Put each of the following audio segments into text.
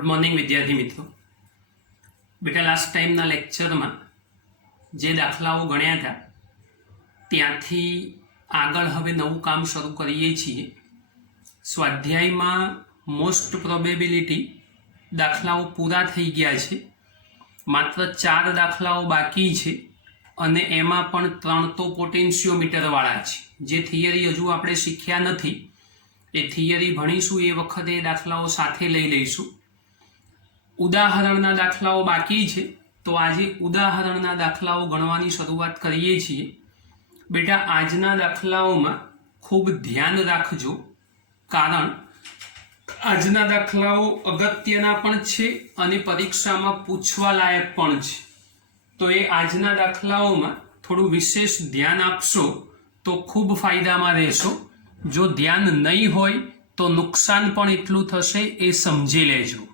Good morning विद्यार्थी मित्रों। बेटा लास्ट टाइमना लेक्चर में जे दाखलाओ गण्या था त्यांथी आगळ हवे नवुं काम शरू करीए छीए। स्वाध्याय में मोस्ट प्रोबेबिलिटी दाखलाओ पूरा थई गया छे, मात्र 4 दाखलाओ बाकी छे अने एमां पण 3 तो पोटेन्शियोमीटर वाळा छे। जे थियरी हजू आपणे शीख्या नथी ए थियरी भणीशुं ए वखते दाखलाओ साथे लई लईशुं। उदाहरणना दाखलाओ बाकी छे तो आजे उदाहरणना दाखलाओ गणवानी शरूआत करीए छीए। बेटा आजना दाखलाओमां खूब ध्यान राखजो, कारण आजना दाखलाओ अगत्यना पण छे अने परीक्षामां पूछवा लायक पण छे। तो ए आजना दाखलाओमां थोड़ुं विशेष ध्यान आपशो तो खूब फायदामां रहेशो। जो ध्यान नहीं होय तो नुकसान पण एटलुं थशे ए समजी लेजो।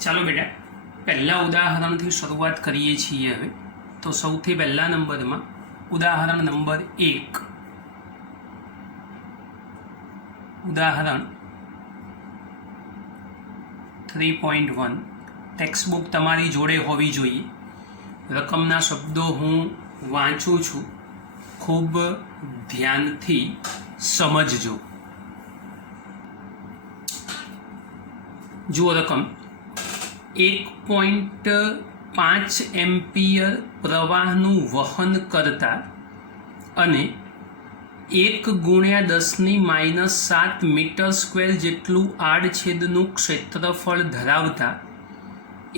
चलो बेटा पहला उदाहरण थी शुरुआत करीए छीए। हवे तो सौथी पहला नंबर में उदाहरण नंबर 1, उदाहरण 3.1 टेक्स्ट बुक तमारी जोड़े होवी जोईए। रकमना शब्दों हूँ वाँचू छूँ, खूब ध्यान थी समझजो। जो रकम 1.5 एम्पियर प्रवाहनु वहन करता अने 1×10⁻⁷ मीटर स्क्वेर जेटलू आड़छेदनु क्षेत्रफल धरावता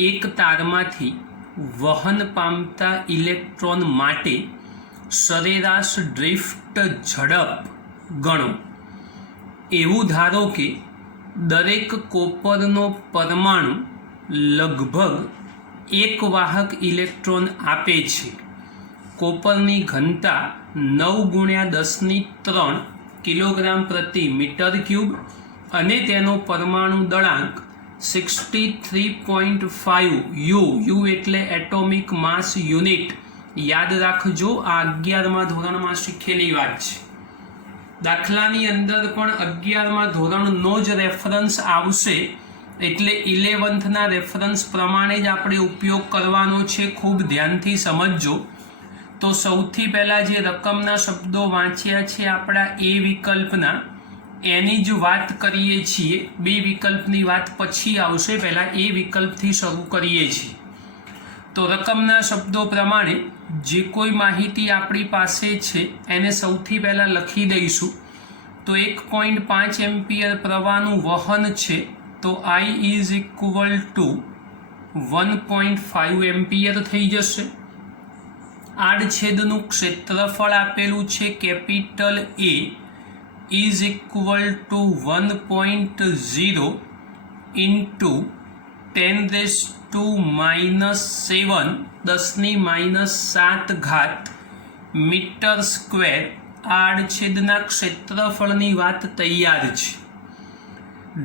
एक तारमांथी वहन पामता इलेक्ट्रॉन माटे सरेराश ड्रिफ्ट झड़प गणो। एवं धारो के दरेक कोपरनो परमाणु लगभग एक वाहक इलेक्ट्रॉन आपे छे। कोपरनी घनता 9×10⁻³ किलोग्राम प्रति मीटर क्यूब अने तेनो परमाणु दळांक 63.5 यू एटले एटॉमिक मास यूनिट। याद राखजो आ 11मा धोरणमां शीखेली वात छे। दाखलानी अंदर पण 11मा धोरणनो ज रेफरन्स आवशे एटले 11th ना रेफरन्स प्रमाणे ज आपणे उपयोग करवानो छे। खूब ध्यानथी समझजो। तो सौथी पहला जे रकमना शब्दों वाँच्या छे आपणा ए विकल्पना एनी ज वात करीए छीए। बी विकल्पनी वात पछी आवशे, पहला ए विकल्पथी शरू करीए छीए। तो रकमना शब्दों प्रमाणे जे कोई माहिती आपणी पासे छे एने सौथी पहला लखी दईशुं। तो 1.5 एम्पियर प्रवाहनुं वहन छे तो I is equal to 1.5 ampere थई जशे। आड़छेदनुं क्षेत्रफळ आपेलुं छे capital A is equal to 1.0 into 10⁻⁷ 10⁻⁷ metre square आड़छेदना क्षेत्रफळनी वात तैयार छे।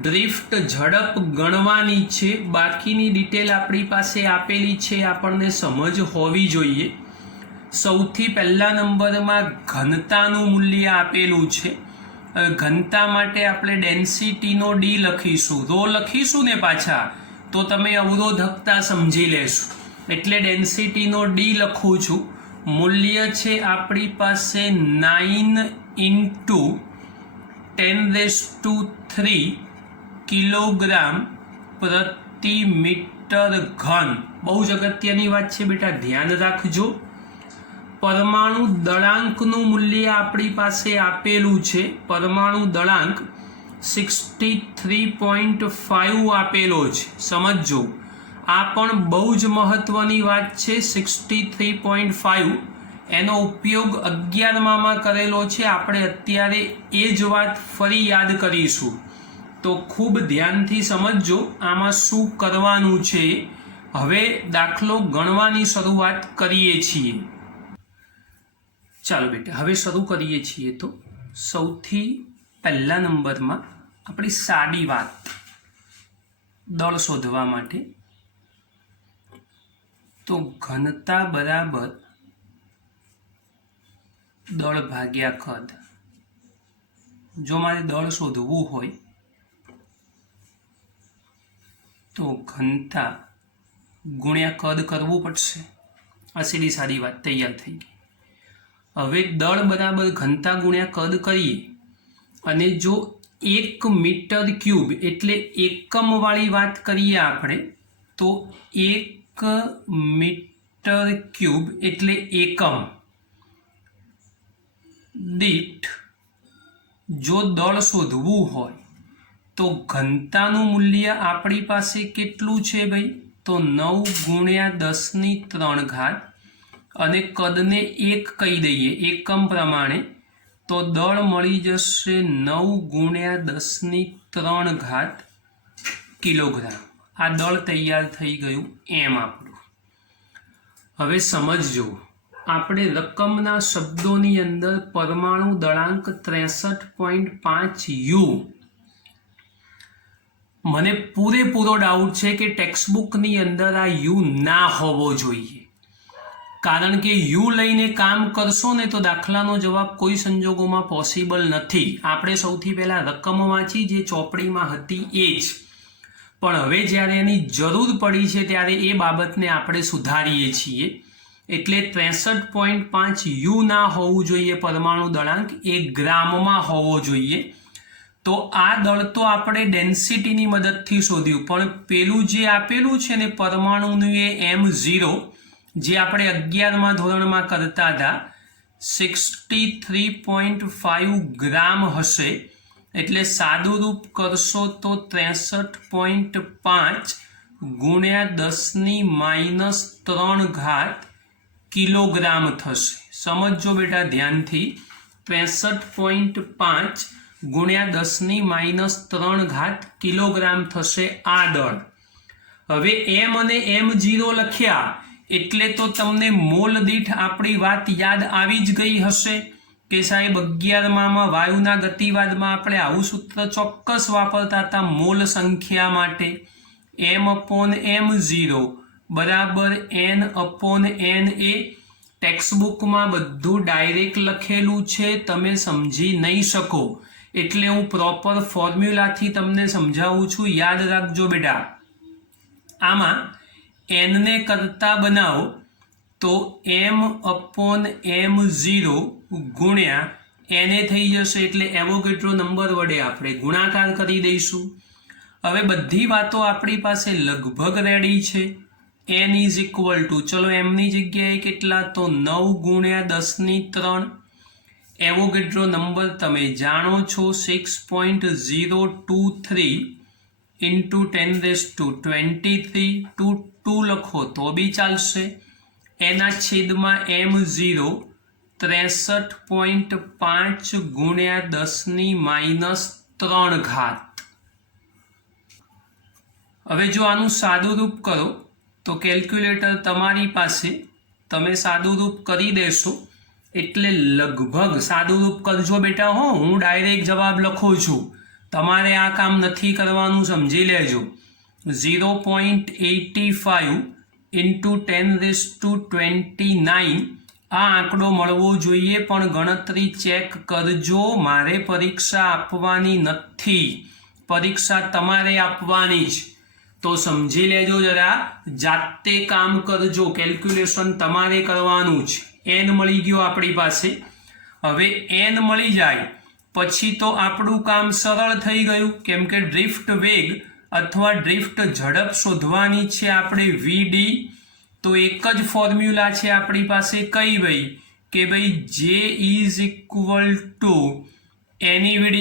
ड्रिफ्ट झड़प गणवानी छे, बाकीनी डिटेल आपणी पासे आपेली छे, आपणने समझ होवी जोईए। सौथी पहला नंबर में घनतानुं मूल्य आपेलुं छे। घनता माटे आपणे डेन्सिटीनो डी लखीशुं, रो लखीशुं ने पाछा तो तमे अवरोधकता समझी लेशो। एटले डेन्सिटीनो डी लखुं छुं। मूल्य छे आपणी पासे 9×10⁻³ किलोग्राम प्रति मीटर घन। बहु ज अगत्यनी वात छे बेटा, ध्यान राखजो। परमाणु दळांकनुं मूल्य आपणी पासे आपेलुं छे। परमाणु दळांक 63.5 आपेलो छे। समझो आ पण बहु ज महत्वनी वात छे। 63.5 एनो उपयोग 11मां करेलो छे। आपणे अत्यारे ए ज वात फरी याद करीशुं। तो खूब ध्यानथी समझो आमां शुं करवानुं छे। हवे दाखलो गणवानी शरूआत करीए छीए। चालो बेटा हवे शरू करीए छीए। तो सौथी पहला नंबर में आपणी सादी वात दळ शोधवा माटे तो घनता बराबर दळ भाग्या कद। जो मारे दळ शोधवुं होय તો ઘનતા ગુણ્યા કદ કરવું પડશે. આ સીધી સાદી વાત તૈયાર થઈ ગઈ. હવે દળ બરાબર ઘનતા ગુણ્યા કદ કરીએ અને જો 1 મીટર ક્યુબ એટલે એકમવાળી વાત કરીએ આપણે તો 1 મીટર ક્યુબ એટલે એકમ દીઠ જો દળ શોધવું હોય તો ઘનતાનું મૂલ્ય આપણી પાસે કેટલું છે ભાઈ? તો 9 ગુણ્યા 10 ની 3 અને કદને 1 કહી દઈએ એકમ પ્રમાણે, તો દળ મળી જશે 9 ગુણ્યા 10 ની 3 કિલોગ્રામ. આ દળ તૈયાર થઈ ગયું એમ આપણું. હવે સમજજો, આપણે રકમના શબ્દોની અંદર પરમાણુ દળાંક 63.5 યુ, મને પૂરેપૂરો ડાઉટ છે કે ટેક્સ્ટબુકની અંદર આ યુ ના હોવો જોઈએ, કારણ કે યુ લઈને કામ કરશો ને તો દાખલાનો જવાબ કોઈ સંજોગોમાં પોસિબલ નથી. આપણે સૌથી પહેલાં રકમ વાંચી જે ચોપડીમાં હતી એ જ, પણ હવે જ્યારે એની જરૂર પડી છે ત્યારે એ બાબતને આપણે સુધારીએ છીએ. એટલે 63.5 યુ ના હોવું જોઈએ પરમાણુ દળાંક, એ ગ્રામમાં હોવો જોઈએ. તો આ દળ તો આપણે ડેન્સિટીની મદદથી શોધ્યું, પણ પેલું જે આપેલું છે ને પરમાણુનું એ M0 જે આપણે 11મા ધોરણમાં કરતા હતા 63.5 ગ્રામ હશે. એટલે સાદું રૂપ કરશો તો 63.5 ગુણ્યા 10 ની -3 કિલોગ્રામ થશે. સમજો બેટા ધ્યાનથી, 63.5 ગુણ્યા 10 ની -3 કિલોગ્રામ થશે આ દળ. હવે M અને M0 લખ્યા એટલે તો તમને મોલ દીઠ આપણી વાત યાદ આવી જ ગઈ હશે કે સાહેબ 11માં વાયુના ગતિવાદમાં આપણે આવું સૂત્ર ચોક્કસ વાપરતા હતા મોલ સંખ્યા માટે. M/M0 બરાબર N/NA. ટેક્સ્ટબુકમાં બધું ડાયરેક્ટ લખેલું છે, તમે સમજી નહીં શકો એટલે હું પ્રોપર ફોર્મ્યુલાથી તમને સમજાવું છું. યાદ રાખજો બેટા, આમાં n ને કરતા બનાવો તો M/M0 ગુણ્યા Na થઈ જશે, એટલે એવોગેડ્રો નંબર વડે આપણે ગુણાકાર કરી દઈશું. હવે બધી વાતો આપણી પાસે લગભગ રેડી છે. n ઇઝ ઇક્વલ ટુ, ચલો એમની જગ્યાએ કેટલા? તો 9 ગુણ્યા 10 ની 3. એવોગેડ્રો નંબર તમે જાણો છો 6.023 ઇન્ટુ 10⁻23. 2 લખો તો બી ચાલશે. એના છેદમાં M0 63.5 ગુણ્યા 10 ની -3. હવે જો આનું સાદું રૂપ કરો તો કેલ્ક્યુલેટર તમારી પાસે, તમે સાદું રૂપ કરી દેશો એટલે લગભગ, સાદું રૂપ કરજો બેટા હો, હું ડાયરેક્ટ જવાબ લખું છું, તમારે આ કામ નથી કરવાનું, સમજી લેજો. 0.85 ઇન્ટુ 10⁻29 આ આંકડો મળવો જોઈએ, પણ ગણતરી ચેક કરજો, મારે પરીક્ષા આપવાની નથી, પરીક્ષા તમારે આપવાની જ. તો સમજી લેજો જરા, જાતે કામ કરજો, કેલ્ક્યુલેશન તમારે કરવાનું જ. n મળી ગયો આપણી પાસે. હવે n મળી જાય પછી તો આપણું કામ સરળ થઈ ગયું, કેમ કે ડ્રિફ્ટ વેગ અથવા ડ્રિફ્ટ ઝડપ શોધવાની છે આપણે vd. તો એક જ ફોર્મ્યુલા છે આપણી પાસે, કઈ ભાઈ? કે ભાઈ J is equal to NEVD.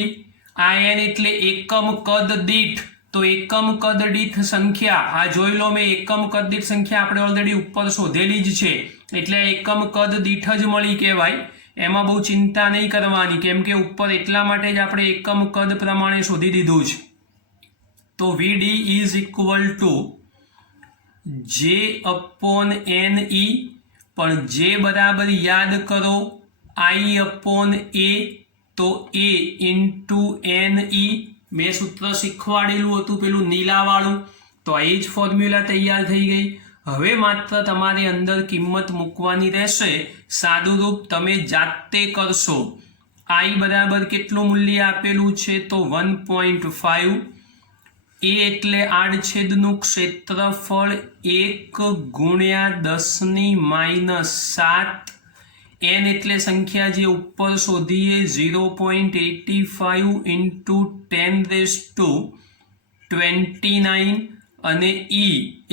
આ n એટલે એકમ કદ દીઠ, તો એકમ કદ દીઠ સંખ્યા, આ જોઈ લો મેં એકમ કદ દીઠ સંખ્યા આપણે ઓલરેડી ઉપર શોધેલી જ છે, એટલે એકમ કદ દીઠ જ મળી કહેવાય. એમાં બહુ ચિંતા નહીં કરવાની, કેમ કે ઉપર એટલા માટે જ આપણે એકમ કદ પ્રમાણે શોધી દીધું છે. તો VD is equal to J/NE, પણ J બરાબર યાદ કરો I/A, તો A ઇન્ટુ NE. મેં સૂત્ર શીખવાડેલું હતું પેલું નીલાવાળું, તો આ જ ફોર્મ્યુલા તૈયાર થઈ ગઈ. હવે માત્ર તમારે અંદર કિંમત મૂકવાની રહેશે, સાદું રૂપ તમે જાતે કરશો. I બરાબર કેટલું મૂલ્ય આપેલું છે? તો 1.5. એ એટલે આડછેદનું ક્ષેત્રફળ 1 ગુણ્યા 10⁻7, n એટલે સંખ્યા જે ઉપર શોધીએ 0.85 ઇન્ટુ 10⁻29 અને E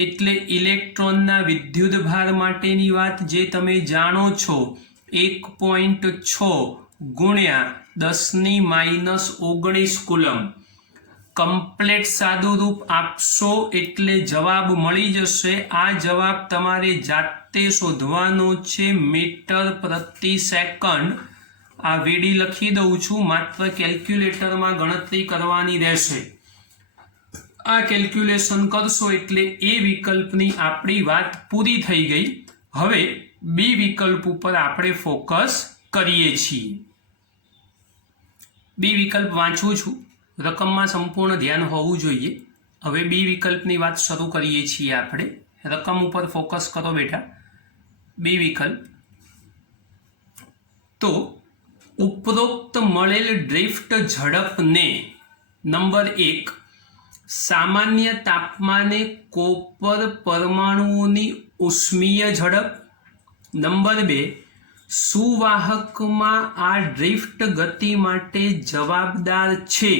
એટલે ઇલેક્ટ્રોનના વિદ્યુતભાર માટેની વાત જે તમે જાણો છો 1.6 ગુણ્યા 10⁻19 કુલમ. કમ્પ્લેટ સાદું રૂપ આપશો એટલે જવાબ મળી જશે. આ જવાબ તમારે જાતે શોધવાનો છે, મીટર પ્રતિ સેકન્ડ. આ વેડી લખી દઉં છું, માત્ર કેલ્ક્યુલેટરમાં ગણતરી કરવાની રહેશે. આ કેલ્ક્યુલેશન કરશો એટલે એ વિકલ્પની આપણી વાત પૂરી થઈ ગઈ. હવે બી વિકલ્પ ઉપર આપણે ફોકસ કરીએ છીએ. બી વિકલ્પ વાંચું છું, રકમમાં સંપૂર્ણ ધ્યાન હોવું જોઈએ. હવે બી વિકલ્પની વાત શરૂ કરીએ છીએ આપણે. રકમ ઉપર ફોકસ કરો બેટા. બી વિકલ્પ તો ઉપરોક્ત મળેલ ડ્રિફ્ટ ઝડપને નંબર 1 સામાન્ય તાપમાને કોપર પરમાણુઓની ઉષ્મીય ઝડપ, નંબર 2 સુવાહકમાં આ ડ્રિફ્ટ ગતિ માટે જવાબદાર છે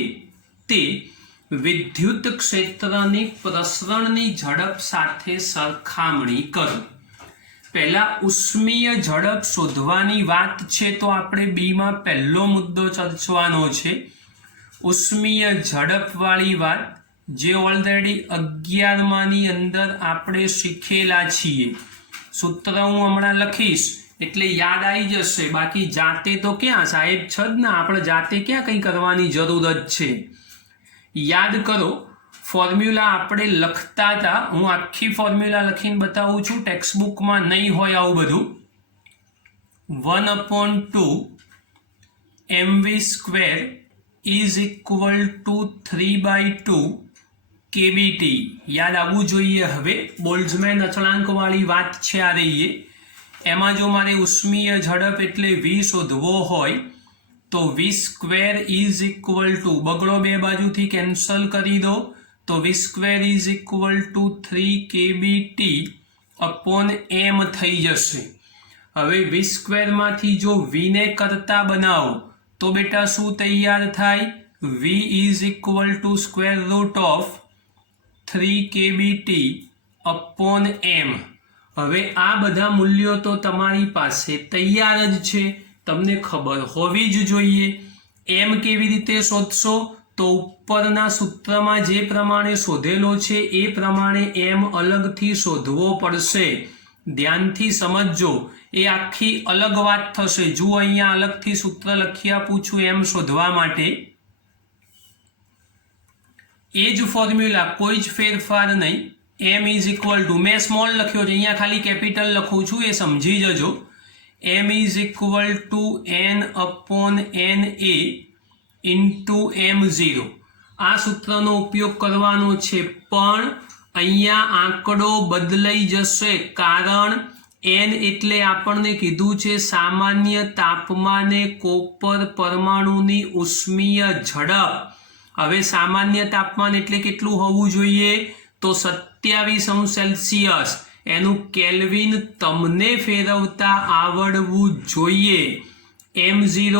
તે વિદ્યુત ક્ષેત્રની પ્રસરણની ઝડપ સાથે સરખામણી કરો. પહેલા ઉષ્મીય ઝડપ શોધવાની વાત છે તો આપણે બીમાં પહેલો મુદ્દો ચર્ચવાનો છે. ઉષ્મીય ઝડપવાળી વાત જે ઓલરેડી 11માની અંદર આપણે શીખેલા છીએ. સૂત્ર હું હમણાં લખીશ એટલે યાદ આવી જશે. બાકી જાતે તો ક્યાં સાહેબ છે જ ને, આપણે જાતે ક્યાં કંઈ કરવાની જરૂર જ છે. યાદ કરો, ફોર્મ્યુલા આપણે લખતા હતા. હું આખી ફોર્મ્યુલા લખીને બતાવું છું, ટેક્સ્ટબુકમાં નહીં હોય આવું બધું. 1/2 mv² is equal to 3/2 kBT. યાદ આવવું જોઈએ. હવે બોલ્ટ્ઝમેન અચળાંકવાળી વાત છે આ રહીએ. એમાં જો મારે ઉષ્મીય ઝડપ એટલે v શોધવો હોય તો v² ઇઝ ઇક્વલ ટુ, બગડો બે બાજુથી કેન્સલ કરી દો તો v² is equal to 3 kBT upon m થઈ જશે. હવે v² માંથી જો v ને કરતા બનાવો તો બેટા શું તૈયાર થાય? v is equal to square root of 3 kBT upon m. હવે આ બધા મૂલ્યો તો તમારી પાસે તૈયાર જ છે, તમને ખબર હોવી જ જોઈએ. m કેવી રીતે શોધશો? તો ઉપરના સૂત્રમાં જે પ્રમાણે શોધેલો છે એ પ્રમાણે m અલગથી શોધવો પડશે. ધ્યાનથી સમજજો, એ આખી અલગ વાત થશે. જુઓ અહીંયા અલગથી સૂત્ર લખી આપું છું m શોધવા માટે. એ જ ફોર્મ્યુલા, કોઈ જ ફેરફાર નહીં. m ઇઝ ઇક્વલ ટુ, મેં સ્મોલ લખ્યો છે, અહીંયા ખાલી કેપિટલ લખું છું, એ સમજી જજો. m is equal to n upon na into m0. આ સૂત્રનો ઉપયોગ કરવાનો છે, પણ અહીંયા આંકડો બદલાઈ જશે, કારણ n એટલે આપણને કીધું છે સામાન્ય તાપમાને કોપર પરમાણુની ઉષ્મીય ઝડપ. હવે સામાન્ય તાપમાન એટલે કેટલું હોવું જોઈએ? તો 27°C. એનું કેલ્વિન તમને ફેરવતા આવડવું જોઈએ. m0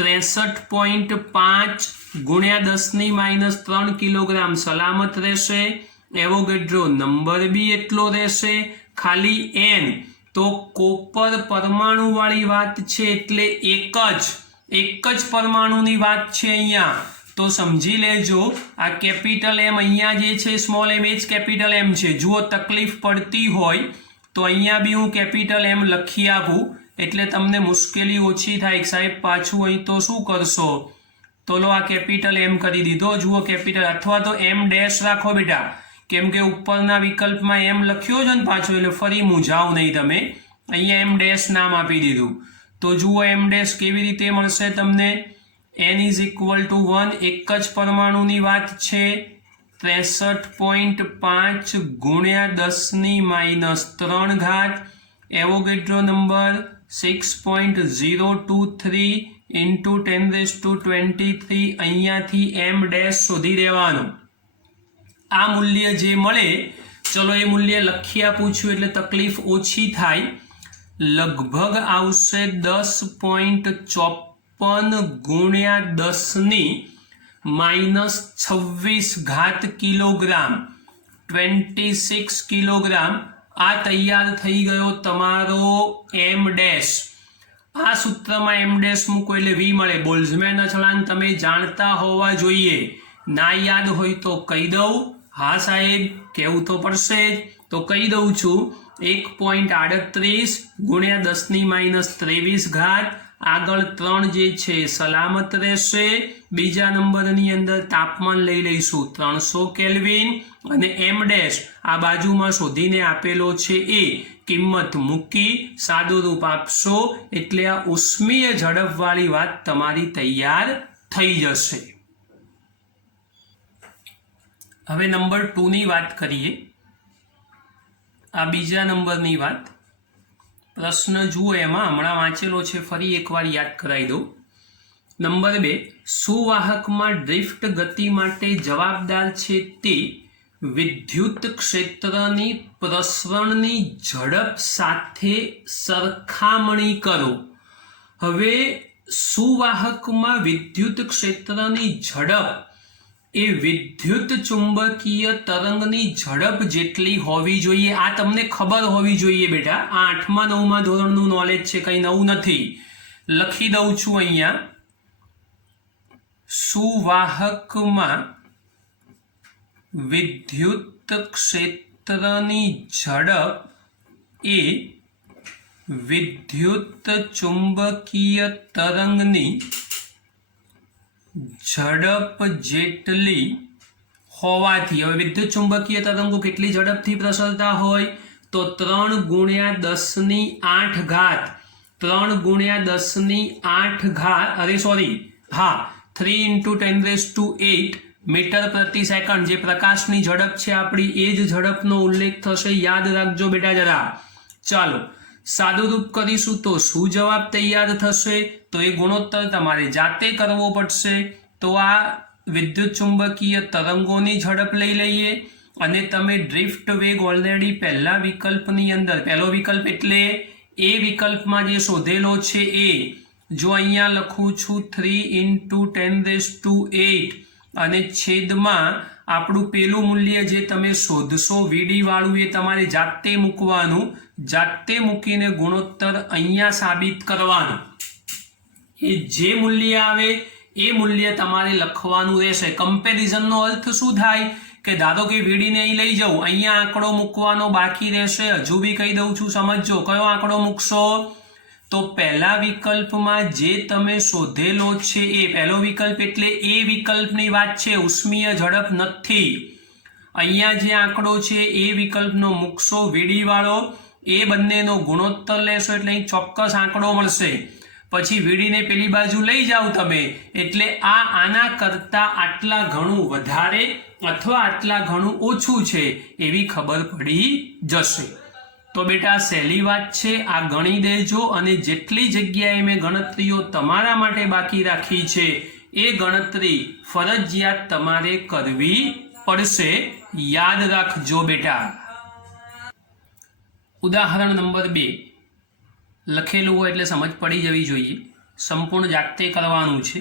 63.5 ગુણ્યા 10⁻³ કિલોગ્રામ સલામત રહેશે. એવોગેડ્રો નંબર બી એટલો રહેશે. ખાલી n તો કોપર પરમાણુ વાળી વાત છે એટલે એક જ પરમાણુની વાત છે અહીંયા. તો સમજી લેજો, આ કેપિટલ M અહીંયા જે છે સ્મોલ m, એ જ કેપિટલ M છે. જુઓ, તકલીફ પડતી હોય તો અહીંયા બી હું કેપિટલ M લખી આપું એટલે તમને મુશ્કેલી ઓછી થાય. સાહેબ પાછું અહીં તો શું કરશો? તો લો આ કેપિટલ M કરી દીધો. જુઓ કેપિટલ, અથવા તો m ડેશ રાખો બેટા, કેમ કે ઉપરના વિકલ્પમાં m લખ્યો છે ને પાછો, એટલે ફરી મૂંઝાવ નહીં તમે. અહીંયા m ડેશ નામ આપી દીધું. તો જુઓ m ડેશ કેવી રીતે મળશે તમને? n ઇઝ ઇક્વલ ટુ 1, એક જ પરમાણુની વાત છે. 63.5 ગુણ્યા 10⁻³ એવોગેડ્રો નંબર 6.023 ઇન્ટુ 10⁻23. અહીંયાથી m ડેશ શોધી દેવાનો. આ મૂલ્ય જે મળે, ચલો એ મૂલ્ય લખી આપું છું એટલે તકલીફ ઓછી થાય. લગભગ આવશે 10.54 ગુણ્યા 10⁻26 કિલોગ્રામ, 26 કિલોગ્રામ. આ તૈયાર થઈ ગયો તમારો એમ ડેશ. આ સૂત્રમાં એમ ડેશ મૂકો એટલે વી મળે. બોલ્ટ્ઝમેન અચળાંક તમે જાણતા હોવા જોઈએ. ના યાદ હોય તો કહી દઉં. હા સાહેબ કહેવું તો પડશે જ, તો કહી દઉં છું. 1.38 ગુણ્યા 10⁻23. આગળ 3 જે છે સલામત રહેશે. બીજા નંબરની અંદર તાપમાન લઈ લઈશું 300 કેલ્વિન અને એમ ડેશ આ બાજુમાં શોધીને આપેલો છે એ કિંમત મૂકી સાદુરૂપ આપશો એટલે આ ઉષ્મીય ઝડપવાળી વાત તમારી તૈયાર થઈ જશે. હવે નંબર 2 ની વાત કરીએ. આ બીજા નંબરની વાત. પ્રશ્ન જુઓ, એમાં હમણાં વાંચેલો છે, ફરી એકવાર યાદ કરાવી દઉં. નંબર 2, સુવાહકમાં ડ્રિફ્ટ ગતિ માટે જવાબદાર છે તે વિદ્યુત ક્ષેત્રની પ્રસરણની ઝડપ સાથે સરખામણી કરો. હવે સુવાહકમાં વિદ્યુત ક્ષેત્રની ઝડપ એ વિદ્યુત ચુંબકીય તરંગની ઝડપ જેટલી હોવી જોઈએ. આ તમને ખબર હોવી જોઈએ બેટા. આ 8મા 9મા ધોરણનું નોલેજ છે, કંઈ નવું નથી. લખી દઉં છું અહીંયા. સુવાહકમાં વિદ્યુત ક્ષેત્રની ઝડપ એ વિદ્યુત ચુંબકીય તરંગની ઝડપ જેટલી હોવાથી. હવે વિદ્યુત ચુંબકીય તરંગો કેટલી ઝડપથી પ્રસરતા હોય તો 3 ગુણ્યા 10⁸. 3 ગુણ્યા 10⁸. અરે સોરી, હા, 3 × 10⁸ મીટર પ્રતિ સેકન્ડ જે પ્રકાશની ઝડપ છે આપણી, એ જ ઝડપનો ઉલ્લેખ થશે. યાદ રાખજો બેટા જરા. ચાલો સાદુરૂપ કરીશું તો શું જવાબ તૈયાર થશે? તો એ ગુણોત્તર તમારે જાતે કરવો પડશે. તો આ વિદ્યુત ચુંબકીય તરંગોની ઝડપ લઈ લઈએ અને તમે ડ્રિફ્ટ વેગ ઓલરેડી પહેલા વિકલ્પની અંદર, પહેલો વિકલ્પ એટલે એ વિકલ્પમાં જે શોધેલો છે એ, જો અહીંયા લખું છું 3 × 10⁸ અને છેદમાં આપણું પેલું મૂલ્ય જે તમે શોધશો વીડી વાળું એ તમારે જાતે મૂકવાનું. જાતે મૂકીને ગુણોત્તર અહીંયા સાબિત કરવાનો. એ જે મૂલ્ય આવે એ મૂલ્ય તમારે લખવાનું રહેશે. કમ્પેરિઝનનો અર્થ શું થાય કે ધારો કે વીડીને અહીં લઈ જાઉં, અહીંયા આંકડો મૂકવાનો બાકી રહેશે. હજુ બી કહી દઉં છું, સમજજો. કયો આંકડો મૂકશો? તો પહેલા વિકલ્પમાં જે તમે શોધેલો છે એ, પહેલો વિકલ્પ એટલે એ વિકલ્પની વાત છે, ઉષ્મીય ઝડપ નથી. અહીંયા જે આંકડો છે એ વિકલ્પનો મૂકશો વીડી વાળો, એ બંનેનો ગુણોત્તર લેશો એટલે અહીં ચોક્કસ આંકડો મળશે. પછી વીડીને પેલી બાજુ લઈ જાઓ તમે એટલે આના કરતા આટલા ઘણું વધારે અથવા આટલા ઘણું ઓછું છે એવી ખબર પડી જશે. તો બેટા સહેલી વાત છે, આ ગણી દેજો અને જેટલી જગ્યાએ મેં ગણતરીઓ તમારા માટે બાકી રાખી છે એ ગણતરી ફરજિયાત તમારે કરવી પડશે. યાદ રાખજો બેટા. ઉદાહરણ નંબર 2 લખેલું હોય એટલે સમજ પડી જવી જોઈએ. સંપૂર્ણ જાતે કરવાનું છે.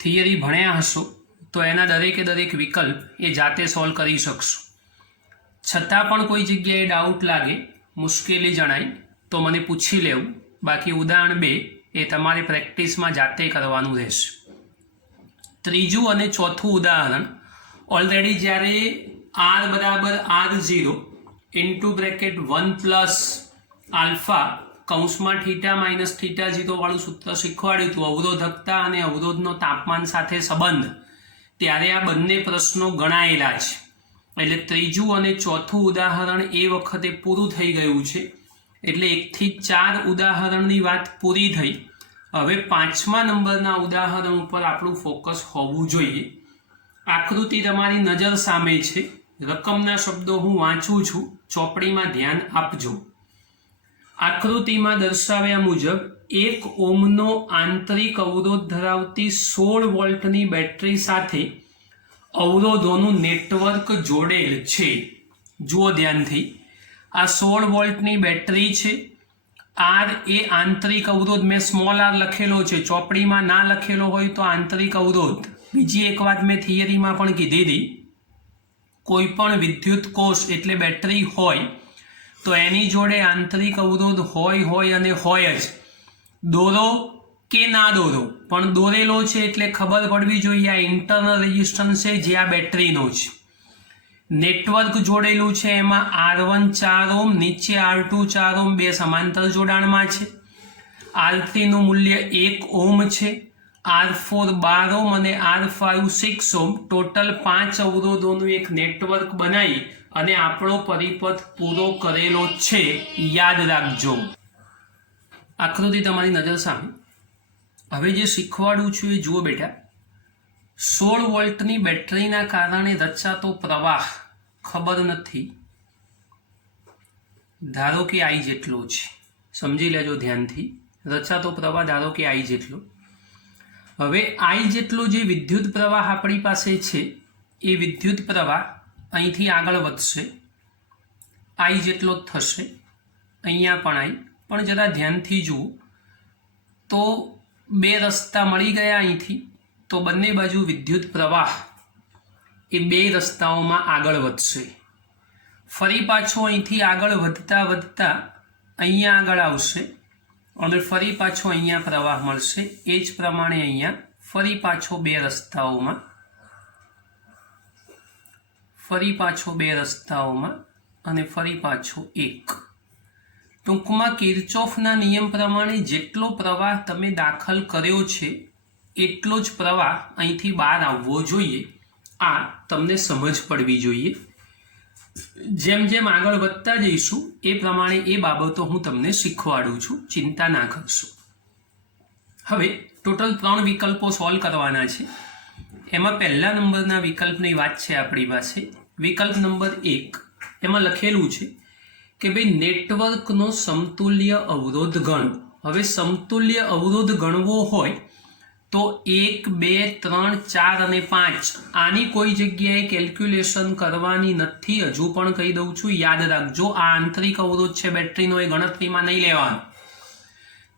થિયરી ભણ્યા હશો તો એના દરેકે દરેક વિકલ્પ એ જાતે સોલ્વ કરી શકશો. છતાં પણ કોઈ જગ્યાએ ડાઉટ લાગે, મુશ્કેલી જણાય તો મને પૂછી લેવું. બાકી ઉદાહરણ 2 એ તમારે પ્રેક્ટિસમાં જાતે કરવાનું રહેશે. ત્રીજું અને ચોથું ઉદાહરણ ઓલરેડી જ્યારે r = r0 (1 + આલ્ફા કૌંસમાં θ - θ0 વાળું સૂત્ર શીખવાડ્યું હતું, અવરોધકતા અને અવરોધનો તાપમાન સાથે સંબંધ, ત્યારે આ બંને પ્રશ્નો ગણાયેલા છે. એટલે ત્રીજું અને ચોથું ઉદાહરણ એ વખતે પૂરું થઈ ગયું છે. એટલે 1 થી 4 ઉદાહરણની વાત પૂરી થઈ. હવે 5મા નંબરના ઉદાહરણ ઉપર આપણું ફોકસ હોવું જોઈએ. આકૃતિ તમારી નજર સામે છે. રકમના શબ્દો હું વાંચું છું, ચોપડીમાં ધ્યાન આપજો. આકૃતિમાં દર્શાવ્યા મુજબ 1 ઓહ્મનો આંતરિક અવરોધ ધરાવતી 16 વોલ્ટની બેટરી સાથે અવરોધોનું નેટવર્ક જોડેલ છે. જુઓ ધ્યાનથી, આ 16 વોલ્ટની બેટરી છે. આર એ આંતરિક અવરોધ, મેં સ્મોલ આર લખેલો છે, ચોપડીમાં ના લખેલો હોય તો આંતરિક અવરોધ. બીજી એક વાત મેં થિયરીમાં પણ કીધી હતી, કોઈ પણ વિદ્યુત કોષ એટલે બેટરી હોય તો એની જોડે આંતરિક અવરોધ હોય અને હોય જ. દોરો કે ના દોરો, પણ દોરેલો છે એટલે ખબર પડવી જોઈએ આ ઇન્ટરનલ રેઝિસ્ટન્સ છે જે આ બેટરીનો છે. નેટવર્ક જોડેલું છે, એમાં R1 4 ઓહ્મ, નીચે R2 4 ઓહ્મ, બે સમાંતર જોડાણમાં છે. R3 નું મૂલ્ય 1 ઓહ્મ છે, R4 12 ઓહ્મ અને R5 6 ઓહ્મ. ટોટલ 5 અવરોધોનું એક નેટવર્ક બનાવી અને આપણો પરિપથ પૂરો કરેલો છે. યાદ રાખજો. આકૃતિ તમારી નજર સામે. હવે જે શીખવાડું છું એ જુઓ બેટા. 16 વોલ્ટની બેટરીના કારણે રચાતો પ્રવાહ ખબર નથી, ધારો કે I જેટલો છે. સમજી લેજો ધ્યાનથી. રચાતો પ્રવાહ ધારો કે I જેટલો. હવે I જેટલો જે વિદ્યુત પ્રવાહ આપણી પાસે છે એ વિદ્યુત પ્રવાહ અહીંથી આગળ વધશે, I જેટલો જ થશે. અહીંયા પણ I, પણ જરા ધ્યાનથી જુઓ તો બે રસ્તા મળી ગયા અહીંથી, તો બંને બાજુ વિદ્યુત પ્રવાહ એ બે રસ્તાઓમાં આગળ વધશે. ફરી પાછો અહીંથી આગળ વધતા વધતા અહીંયા આગળ આવશે અને ફરી પાછો અહીંયા પ્રવાહ મળશે. એ જ પ્રમાણે અહીંયા ફરી પાછો બે રસ્તાઓમાં અને ફરી પાછો એક. ટૂંકમાં કિર્ચોફના નિયમ પ્રમાણે જેટલો પ્રવાહ તમે દાખલ કર્યો છે એટલો જ પ્રવાહ અહીંથી બહાર આવવો જોઈએ. આ તમને સમજ પડવી જોઈએ. જેમ જેમ આગળ વધતા જઈશું એ પ્રમાણે એ બાબતો હું તમને શીખવાડું છું, ચિંતા ના કરશો. હવે ટોટલ 3 વિકલ્પો સોલ્વ કરવાના છે. એમાં પહેલા નંબરના વિકલ્પની વાત છે આપણી પાસે. વિકલ્પ નંબર 1, એમાં લખેલું છે કે ભાઈ નેટવર્કનો સમતુલ્ય અવરોધ ગણ. હવે સમતુલ્ય અવરોધ ગણવો હોય તો 1, 2, 3, 4 અને 5 આની કોઈ જગ્યાએ કેલ્ક્યુલેશન કરવાની નથી. હજુ પણ કહી દઉં છું, યાદ રાખજો. આ આંતરિક અવરોધ છે બેટરીનો, એ ગણતરીમાં નહીં લેવાનો.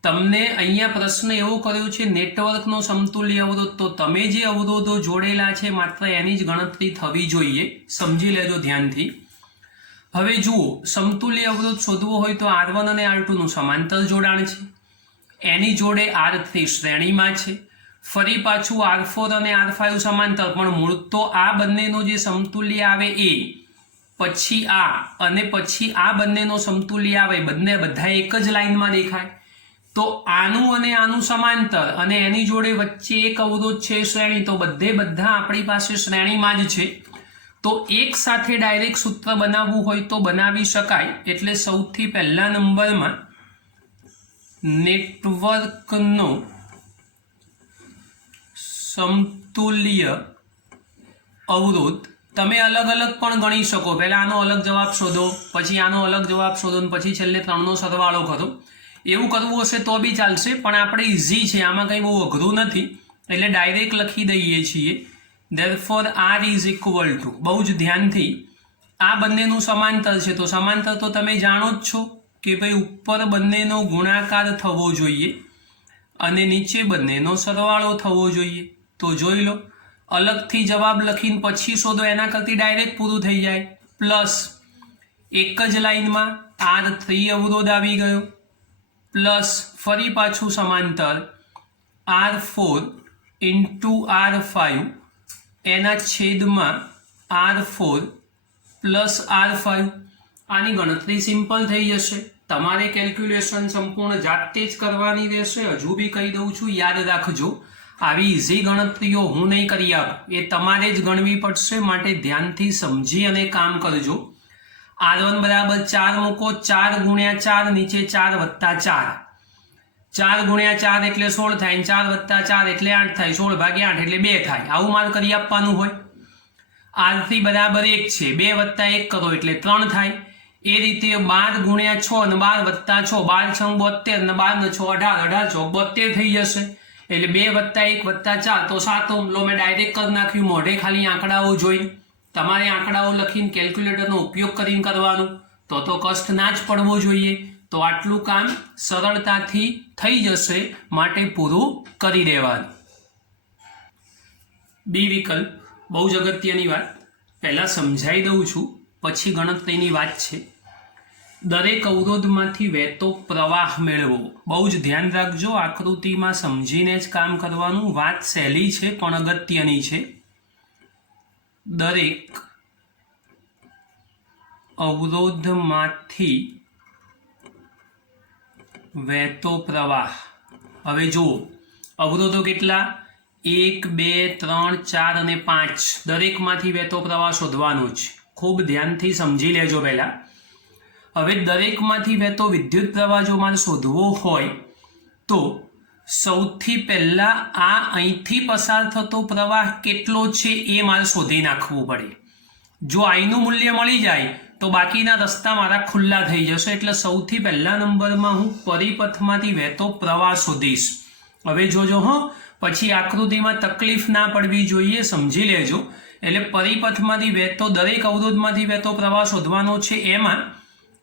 તમને અહીંયા પ્રશ્ન એવો કર્યો છે નેટવર્કનો સમતુલ્ય અવરોધ, તો તમે જે અવરોધો જોડેલા છે માત્ર એની જ ગણતરી થવી જોઈએ. સમજી લેજો ધ્યાનથી. હવે જુઓ, સમતુલ્ય અવરોધ શોધવો હોય તો R1 અને R2 નું સમાંતર જોડાણ છે, એની જોડે R3 શ્રેણીમાં છે. ફરી પાછું R4 અને R5 સમાંતર, પણ મૂળ તો આ બંનેનો જે સમતુલ્ય આવે એ, પછી આ અને પછી આ બંનેનો સમતુલ્ય આવે, બધા એક જ લાઈનમાં દેખાય. તો આનું અને આનું સમાંતર અને એની જોડે વચ્ચે એક અવરોધ છે શ્રેણી, તો બધા આપણી પાસે શ્રેણીમાં જ છે. તો એક સાથે ડાયરેક્ટ સૂત્ર બનાવવું હોય તો બનાવી શકાય. એટલે સૌથી પહેલા નંબરમાં નેટવર્કનો સમતુલ્ય અવરોધ તમે અલગ અલગ પણ ગણી શકો. પહેલા આનો અલગ જવાબ શોધો, પછી આનો અલગ જવાબ શોધો, પછી છેલ્લે 3નો સરવાળો કરો. એવું કરવું હશે તો બી ચાલશે, પણ આપણે ઇઝી છે, આમાં કંઈ બહુ અઘરું નથી, એટલે ડાયરેક્ટ લખી દઈએ છીએ. Therefore R is equal to, બહુ જ ધ્યાનથી, આ બંનેનું સમાંતર છે તો સમાંતર તો તમે જાણો જ છો કે ભાઈ ઉપર બંનેનો ગુણાકાર થવો જોઈએ અને નીચે બંનેનો સરવાળો થવો જોઈએ. તો જોઈ લો, અલગથી જવાબ લખીને પછી શોધો એના કરતી ડાયરેક્ટ પૂરું થઈ જાય. પ્લસ એક જ લાઈનમાં R3 અવરોધ આવી ગયો, પ્લસ ફરી પાછું સમાંતર R4 into R5 એના છેદમાં R4 પ્લસ R5. આની ગણતરી સિમ્પલ થઈ જશે. તમારે કેલ્ક્યુલેશન સંપૂર્ણ જાતે જ કરવાની રહેશે. હજુ બી કહી દઉં છું, યાદ રાખજો, આવી ઇઝી ગણતરીઓ હું નહીં કરી આપું, એ તમારે જ ગણવી પડશે. માટે ધ્યાનથી સમજી અને કામ કરજો. R1 બરાબર 4 મૂકો, 4 ગુણ્યા 4, નીચે 4 વત્તા 4, 4 ગુણ્યા 4 એટલે 16 થાય, 4 વત્તા 4 એટલે 8 થાય, 16 ભાગ્યા 8 એટલે 2 થાય. આવું મારે કરી આપવાનું હોય. R3 બરાબર 1 છે, 2 વત્તા 1 કરો એટલે 3 થાય. એ રીતે 12 ગુણ્યા 6 અને 12 વત્તા 6, 12 6 72 અને 12 6 18, 18 6 72 થઈ જશે. એટલે 2 + 1 + 4 તો 7 લો મેં ડાયરેક્ટ કરી નાખ્યું મોઢે ખાલી આંકડાઓ જોઈને. તમારે આંકડાઓ લખીને કેલ્ક્યુલેટરનો ઉપયોગ કરીને કરવાનું તો કષ્ટ ના જ પડવો જોઈએ. તો આટલું કામ સરળતાથી થઈ જશે, માટે પૂરું કરી દેવાનું. બી વિકલ્પ બહુ જ અગત્યની વાત, પહેલા સમજાવી દઉં છું પછી ગણતરીની વાત છે. દરેક અવરોધમાંથી વહેતો પ્રવાહ મેળવો. બહુ જ ધ્યાન રાખજો, આકૃતિમાં સમજીને જ કામ કરવાનું. વાત સહેલી છે પણ અગત્યની છે. દરેક અવરોધમાંથી વહેતો પ્રવાહ. હવે જુઓ, અવરોધો કેટલા? 1, 2, 3, 4 અને 5. દરેકમાંથી વહેતો પ્રવાહ શોધવાનો જ. ખૂબ ધ્યાનથી સમજી લેજો પહેલા. હવે દરેકમાંથી વહેતો વિદ્યુત પ્રવાહ જો મારે શોધવો હોય તો સૌથી પહેલા આ અહીંથી પસાર થતો પ્રવાહ કેટલો છે એ મારે શોધી નાખવું પડે. જો આઈનું મૂલ્ય મળી જાય તો બાકીના રસ્તા મારા ખુલ્લા થઈ જશે. એટલે સૌથી પહેલા નંબરમાં હું પરિપથમાંથી વહેતો પ્રવાહ શોધીશ. હવે જોજો હો, પછી આકૃતિમાં તકલીફ ના પડવી જોઈએ, સમજી લેજો. એટલે પરિપથમાંથી વહેતો, દરેક અવરોધમાંથી વહેતો પ્રવાહ શોધવાનો છે. એમાં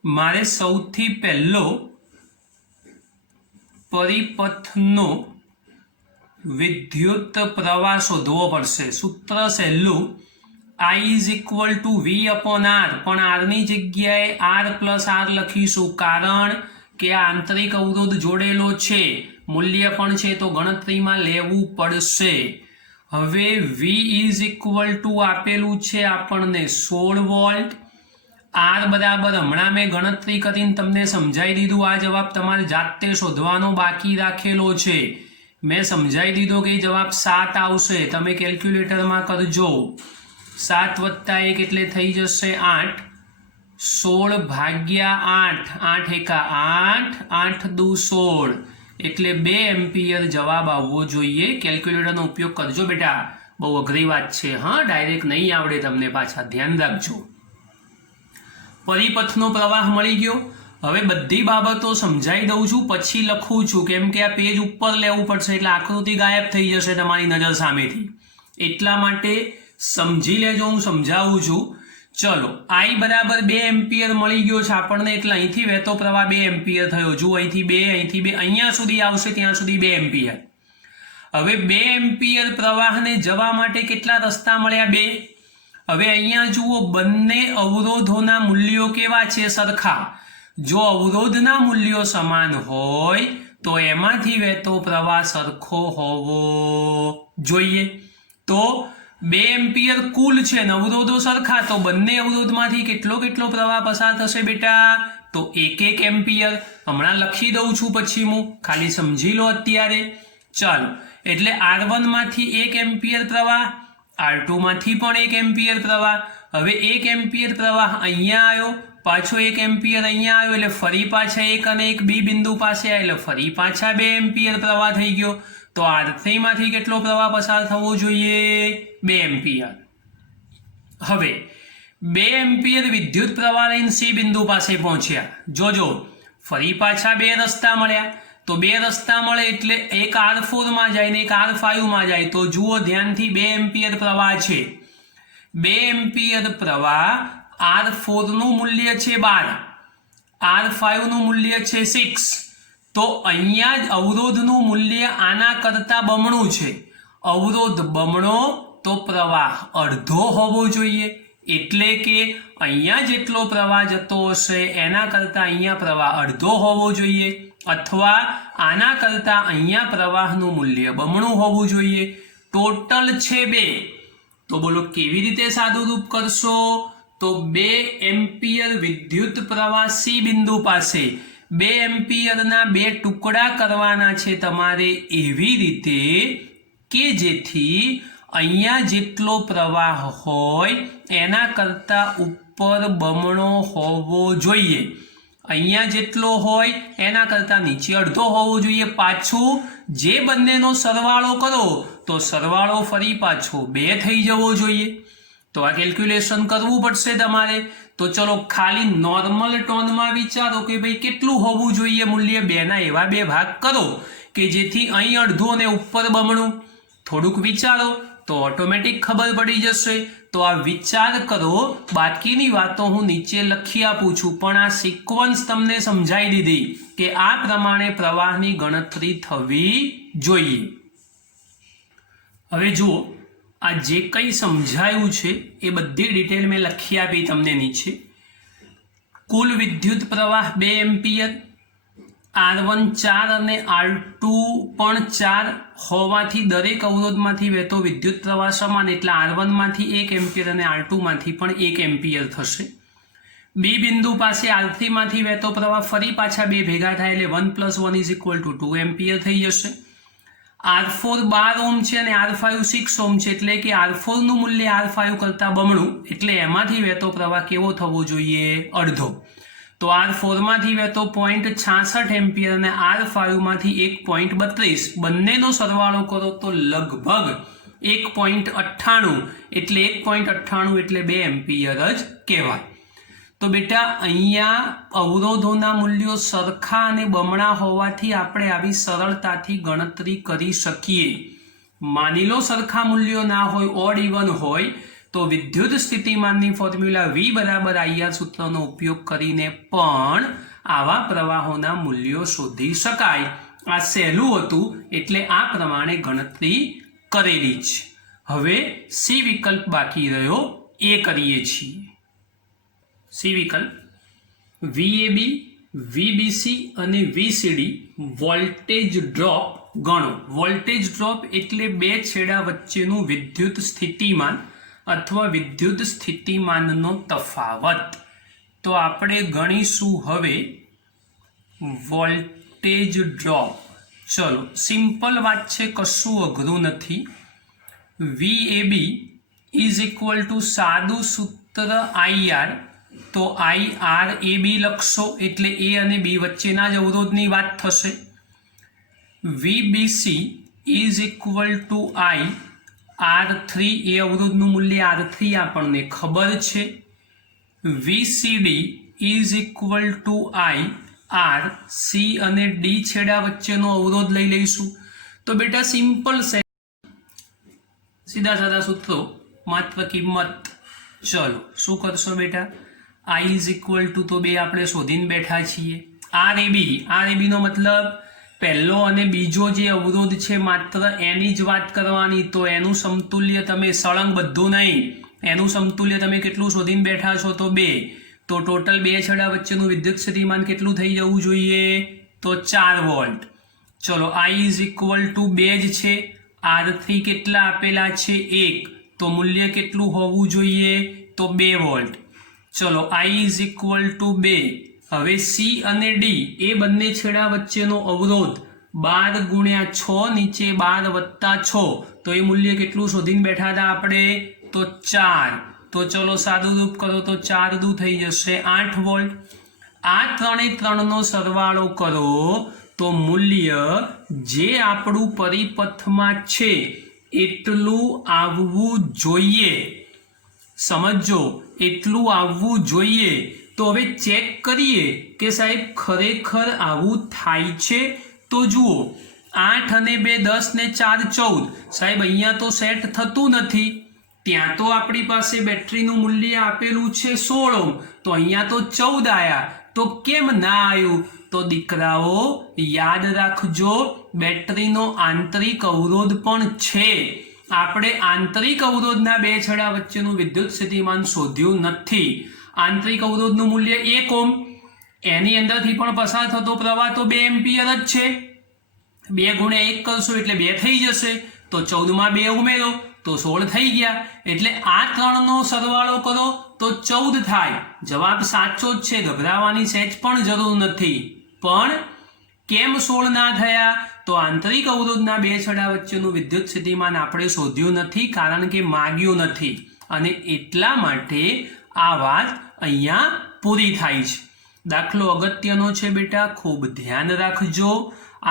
મારે સૌથી પહેલો પરિપથનો વિદ્યુત પ્રવાહ શોધવો પડશે. સૂત્ર સહેલું, I = V/R, પણ R ની જગ્યાએ R+R લખીશું, કારણ કે આ આંતરિક અવરોધ જોડેલો છે, મૂલ્ય પણ છે તો ગણતરીમાં લેવું પડશે. હવે V = આપેલું છે આપણને 16 વોલ્ટ. R બરાબર હમણાં મેં ગણતરી કરીને તમને સમજાવી દીધું. આ જવાબ તમારે જાતે શોધવાનો બાકી રાખેલો છે. મેં સમજાવી દીધો કે જવાબ 7 આવશે. તમે કેલ્ક્યુલેટરમાં કરજો. 7 + 1 એટલે થઈ જશે 8. 16 ભાગ્યા 8, 8 × 8, 8 દુ 16, એટલે 2 એમ્પિયર જવાબ આવવો જોઈએ. કેલ્ક્યુલેટરનો ઉપયોગ કરજો બેટા, બહુ અઘરી વાત છે. હા, ડાયરેક્ટ નહીં આવડે તમને, પાછા ધ્યાન રાખજો. પરિપથનો પ્રવાહ મળી ગયો. હવે બધી બાબતો સમજાવી દઉં છું, પછી લખું છું, કેમ કે આ પેજ ઉપર લેવું પડશે એટલે આકૃતિ ગાયબ થઈ જશે તમારી નજર સામેથી. એટલા માટે સમજી લેજો, હું સમજાવું છું. ચલો, I બરાબર 2 એમ્પિયર મળી ગયો છે આપણને, એટલે અહીંથી વહેતો પ્રવાહ 2 એમ્પિયર થયો. જુઓ, અહીંથી 2, અહીંથી 2, અહીંયા સુધી આવશે ત્યાં સુધી 2 એમ્પિયર. હવે 2 એમ્પિયર પ્રવાહને જવા માટે કેટલા રસ્તા મળ્યા? 2. હવે અહીંયા જુઓ, બંને અવરોધોના મૂલ્યો કેવા છે? સરખા. જો અવરોધના મૂલ્યો સમાન હોય તો એમાંથી વહેતો પ્રવાહ સરખો હોવો જોઈએ. તો 2 એમ્પિયર કુલ છે ને અવરોધો સરખા, તો બંને અવરોધમાંથી કેટલો પ્રવાહ પસાર થશે બેટા? તો 1 એમ્પિયર. હમણાં લખી દઉં છું, પછી હું, ખાલી સમજી લો અત્યારે. ચાલો, એટલે R1 માંથી 1 એમ્પિયર પ્રવાહ, R2 માંથી પણ 1 એમ્પિયર પ્રવાહ. હવે 1 એમ્પિયર પ્રવાહ અહીંયા આવ્યો, પાછો 1 એમ્પિયર અહીંયા આવ્યો, એટલે ફરી પાછા 1 અને 1 બી બિંદુ પાસે આવ્યા, એટલે ફરી પાછા 2 એમ્પિયર પ્રવાહ થઈ ગયો. તો R3 માંથી કેટલો પ્રવાહ પસાર થવો જોઈએ? 2 એમ્પિયર. હવે 2 એમ્પિયર વિદ્યુત પ્રવાહ લઈને C બિંદુ પાસે પહોંચ્યા. જોજો, ફરી પાછા 2 રસ્તા મળ્યા. તો 2 રસ્તા મળે એટલે એક R4 માં જાય ને એક R5 માં જાય. તો જુઓ ધ્યાનથી, 2 એમ્પિયર પ્રવાહ છે. 2 એમ્પિયર પ્રવાહ, R4 નું મૂલ્ય છે 12, R5 નું મૂલ્ય છે 6. તો અહીંયા જ અવરોધનું મૂલ્ય આના કરતા બમણું છે. અવરોધ બમણો તો પ્રવાહ અડધો હોવો જોઈએ. એટલે કે અહીંયા જેટલો પ્રવાહ જતો હશે એના કરતા અહીંયા પ્રવાહ અડધો હોવો જોઈએ, અથવા આના કરતા અહીંયા પ્રવાહનું મૂલ્ય બમણું હોવું જોઈએ. ટોટલ છે 2. તો બોલો કેવી રીતે સાદું રૂપ કરશો? તો 2 એમ્પિયર વિદ્યુત પ્રવાહ C બિંદુ પાસે, 2 એમ્પિયરના 2 ટુકડા કરવાના છે તમારે એવી રીતે કે જેથી અહીંયા જેટલો પ્રવાહ હોય એના કરતા ઉપર બમણો હોવો જોઈએ. અહીંયા જેટલો હોય એના કરતા નીચે અડધો હોવો જોઈએ. પાછું જે બંનેનો સરવાળો કરો તો સરવાળો ફરી પાછો 2 થઈ જવો જોઈએ. તો આ કેલ્ક્યુલેશન કરવું પડશે તમારે. તો ચલો, ખાલી નોર્મલ ટોનમાં વિચારો કે ભાઈ કેટલું હોવું જોઈએ મૂલ્ય. 2 ના એવા 2 ભાગ કરો કે જેથી અહીં અડધું અને ઉપર બમણું. થોડુંક વિચારો તો ઓટોમેટિક ખબર પડી જશે. તો આ વિચાર કરો, બાકીની વાતો હું નીચે લખી આપું છું, પણ આ સિક્વન્સ તમને સમજાવી દીધી કે આ પ્રમાણે પ્રવાહની ગણતરી થવી જોઈએ. હવે જુઓ, આ જે કંઈ સમજાયું છે એ બધી ડિટેલ મેં લખી આપી તમને નીચે. કુલ વિદ્યુત પ્રવાહ 2 એમ્પિયર, R1 4 અને R2 પણ 4 હોવાથી દરેક અવરોધમાંથી વહેતો વિદ્યુત પ્રવાહ સમાન, એટલે R1 માંથી 1 એમ્પિયર અને R2 માંથી પણ 1 એમ્પિયર થશે. બી બિંદુ પાસે R3 માંથી વહેતો પ્રવાહ ફરી પાછા બે ભેગા થાય એટલે 1 + 1 = 2 એમ્પિયર થઈ જશે. R4 12 ઓહ્મ છે અને R5 6 ઓહ્મ છે, એટલે કે R4 નું મૂલ્ય R5 કરતા બમણું, એટલે એમાંથી વહેતો પ્રવાહ કેવો થવો જોઈએ? અડધો. તો R4 માંથી વહેતો 0.66 એમ્પિયર અને R5 માંથી 1.32, બંનેનો સરવાળો કરો તો લગભગ 1.98, એટલે 1.98 એટલે 2 એમ્પિયર જ કહેવાય. તો બેટા અહીંયા અવરોધોના મૂલ્યો સરખા અને બમણા હોવાથી આપણે આવી સરળતાથી ગણતરી કરી શકીએ. માની લો સરખા મૂલ્યો ના હોય, ઓડ ઇવન હોય, તો વિદ્યુત સ્થિતિમાનની ફોર્મ્યુલા V = IR સૂત્રનો ઉપયોગ કરીને પણ આવા પ્રવાહોના મૂલ્યો શોધી શકાય. આ સહેલું હતું એટલે આ પ્રમાણે ગણતરી કરેલી છે. હવે સી વિકલ્પ બાકી રહ્યો, એ કરીએ છીએ. સી વિકલ્પ, VAB, VBC અને VCD વોલ્ટેજ ડ્રોપ ગણો. વોલ્ટેજ ડ્રોપ એટલે બે છેડા વચ્ચેનું વિદ્યુત સ્થિતિમાન અથવા વિદ્યુત સ્થિતિમાનનો તફાવત. તો આપણે ગણીશું હવે વોલ્ટેજ ડ્રોપ. ચલો, સિમ્પલ વાત છે, કશું અઘરું નથી. VAB = સાદું સૂત્ર IR, તો IRAB લખશો એટલે A અને B વચ્ચેના જ અવરોધની વાત થશે. VBC = R3, એ અવરોધનું મૂલ્ય R3 આપણને ખબર છે. VCD = IR, C અને D છેડા વચ્ચેનો અવરોધ લઈ લઈશું. તો બેટા સિમ્પલ છે, સીધા સાદા સૂત્રો, માત્ર કિંમત. ચલો શું કરશો બેટા? I = તો બે આપણે શોધીને બેઠા છીએ. RAB નો મતલબ પહેલો અને બીજો જે અવરોધ છે માત્ર એની જ વાત કરવાની. તો એનું સમતુલ્ય તમે સળંગ બધું નહીં, એનું સમતુલ્ય તમે કેટલું શોધીને બેઠા છો? તો 2. તો ટોટલ બે છેડા વચ્ચેનું વિદ્યુત સ્થિતિમાન કેટલું થઈ જવું જોઈએ? તો 4 વોલ્ટ. ચલો, I = 2 જ છે. R3 કેટલા આપેલા છે? 1. તો મૂલ્ય કેટલું હોવું જોઈએ? તો 2 વોલ્ટ. ચલો, I = 2. હવે C અને D એ બંને છેડા વચ્ચેનો અવરોધ 12 × 6, નીચે 12 + 6, તો એ મૂલ્ય કેટલું શોધીને બેઠા હતા આપણે? તો 4. તો ચલો સાદું રૂપ કરો તો 4 દુ થઈ જશે 8 વોલ્ટ. આ ત્રણે ત્રણનો સરવાળો કરો તો મૂલ્ય જે આપણું પરિપથમાં છે એટલું આવવું જોઈએ. સમજો, એટલું આવવું જોઈએ. તો હવે ચેક કરીએ કે સાહેબ ખરેખર આવું થાય છે. તો જુઓ, 8 અને 2 10 ને 4 14, સાહેબ અહીંયા તો સેટ થતું નથી. ત્યાં તો આપણી પાસે બેટરીનું મૂલ્ય આપેલું છે 16 ઓહ્મ, તો અહીંયા તો 14 આયા. તો કેમ ના આવ્યું? તો દીકરાઓ યાદ રાખજો, બેટરીનો આંતરિક અવરોધ પણ છે. આપણે આંતરિક અવરોધના બે છેડા વચ્ચેનું વિદ્યુત સ્થિતિમાન શોધ્યું નથી. આંતરિક અવરોધનું મૂલ્ય 1 ઓહ્મ, એની અંદરથી પણ પસાર થતો પ્રવાહ તો 2 એમ્પિયર જ છે. 2 × 1 કરશો એટલે 2 થઈ જશે. તો 14 માં 2 ઉમેરો તો 16 થઈ ગયા. એટલે આ ત્રણનો સરવાળો કરો તો 14 થાય. જવાબ સાચો જ છે, ગભરાવાની સહેજ પણ જરૂર નથી. પણ કેમ 16 ના થયા? તો આંતરિક અવરોધના બે છેડા વચ્ચેનું વિદ્યુત સ્થિતિમાન આપણે શોધ્યું નથી, કારણ કે માગ્યું નથી, અને એટલા માટે આ વાત અહીંયા પૂરી થાય છે. દાખલો અગત્યનો છે બેટા, ખૂબ ધ્યાન રાખજો.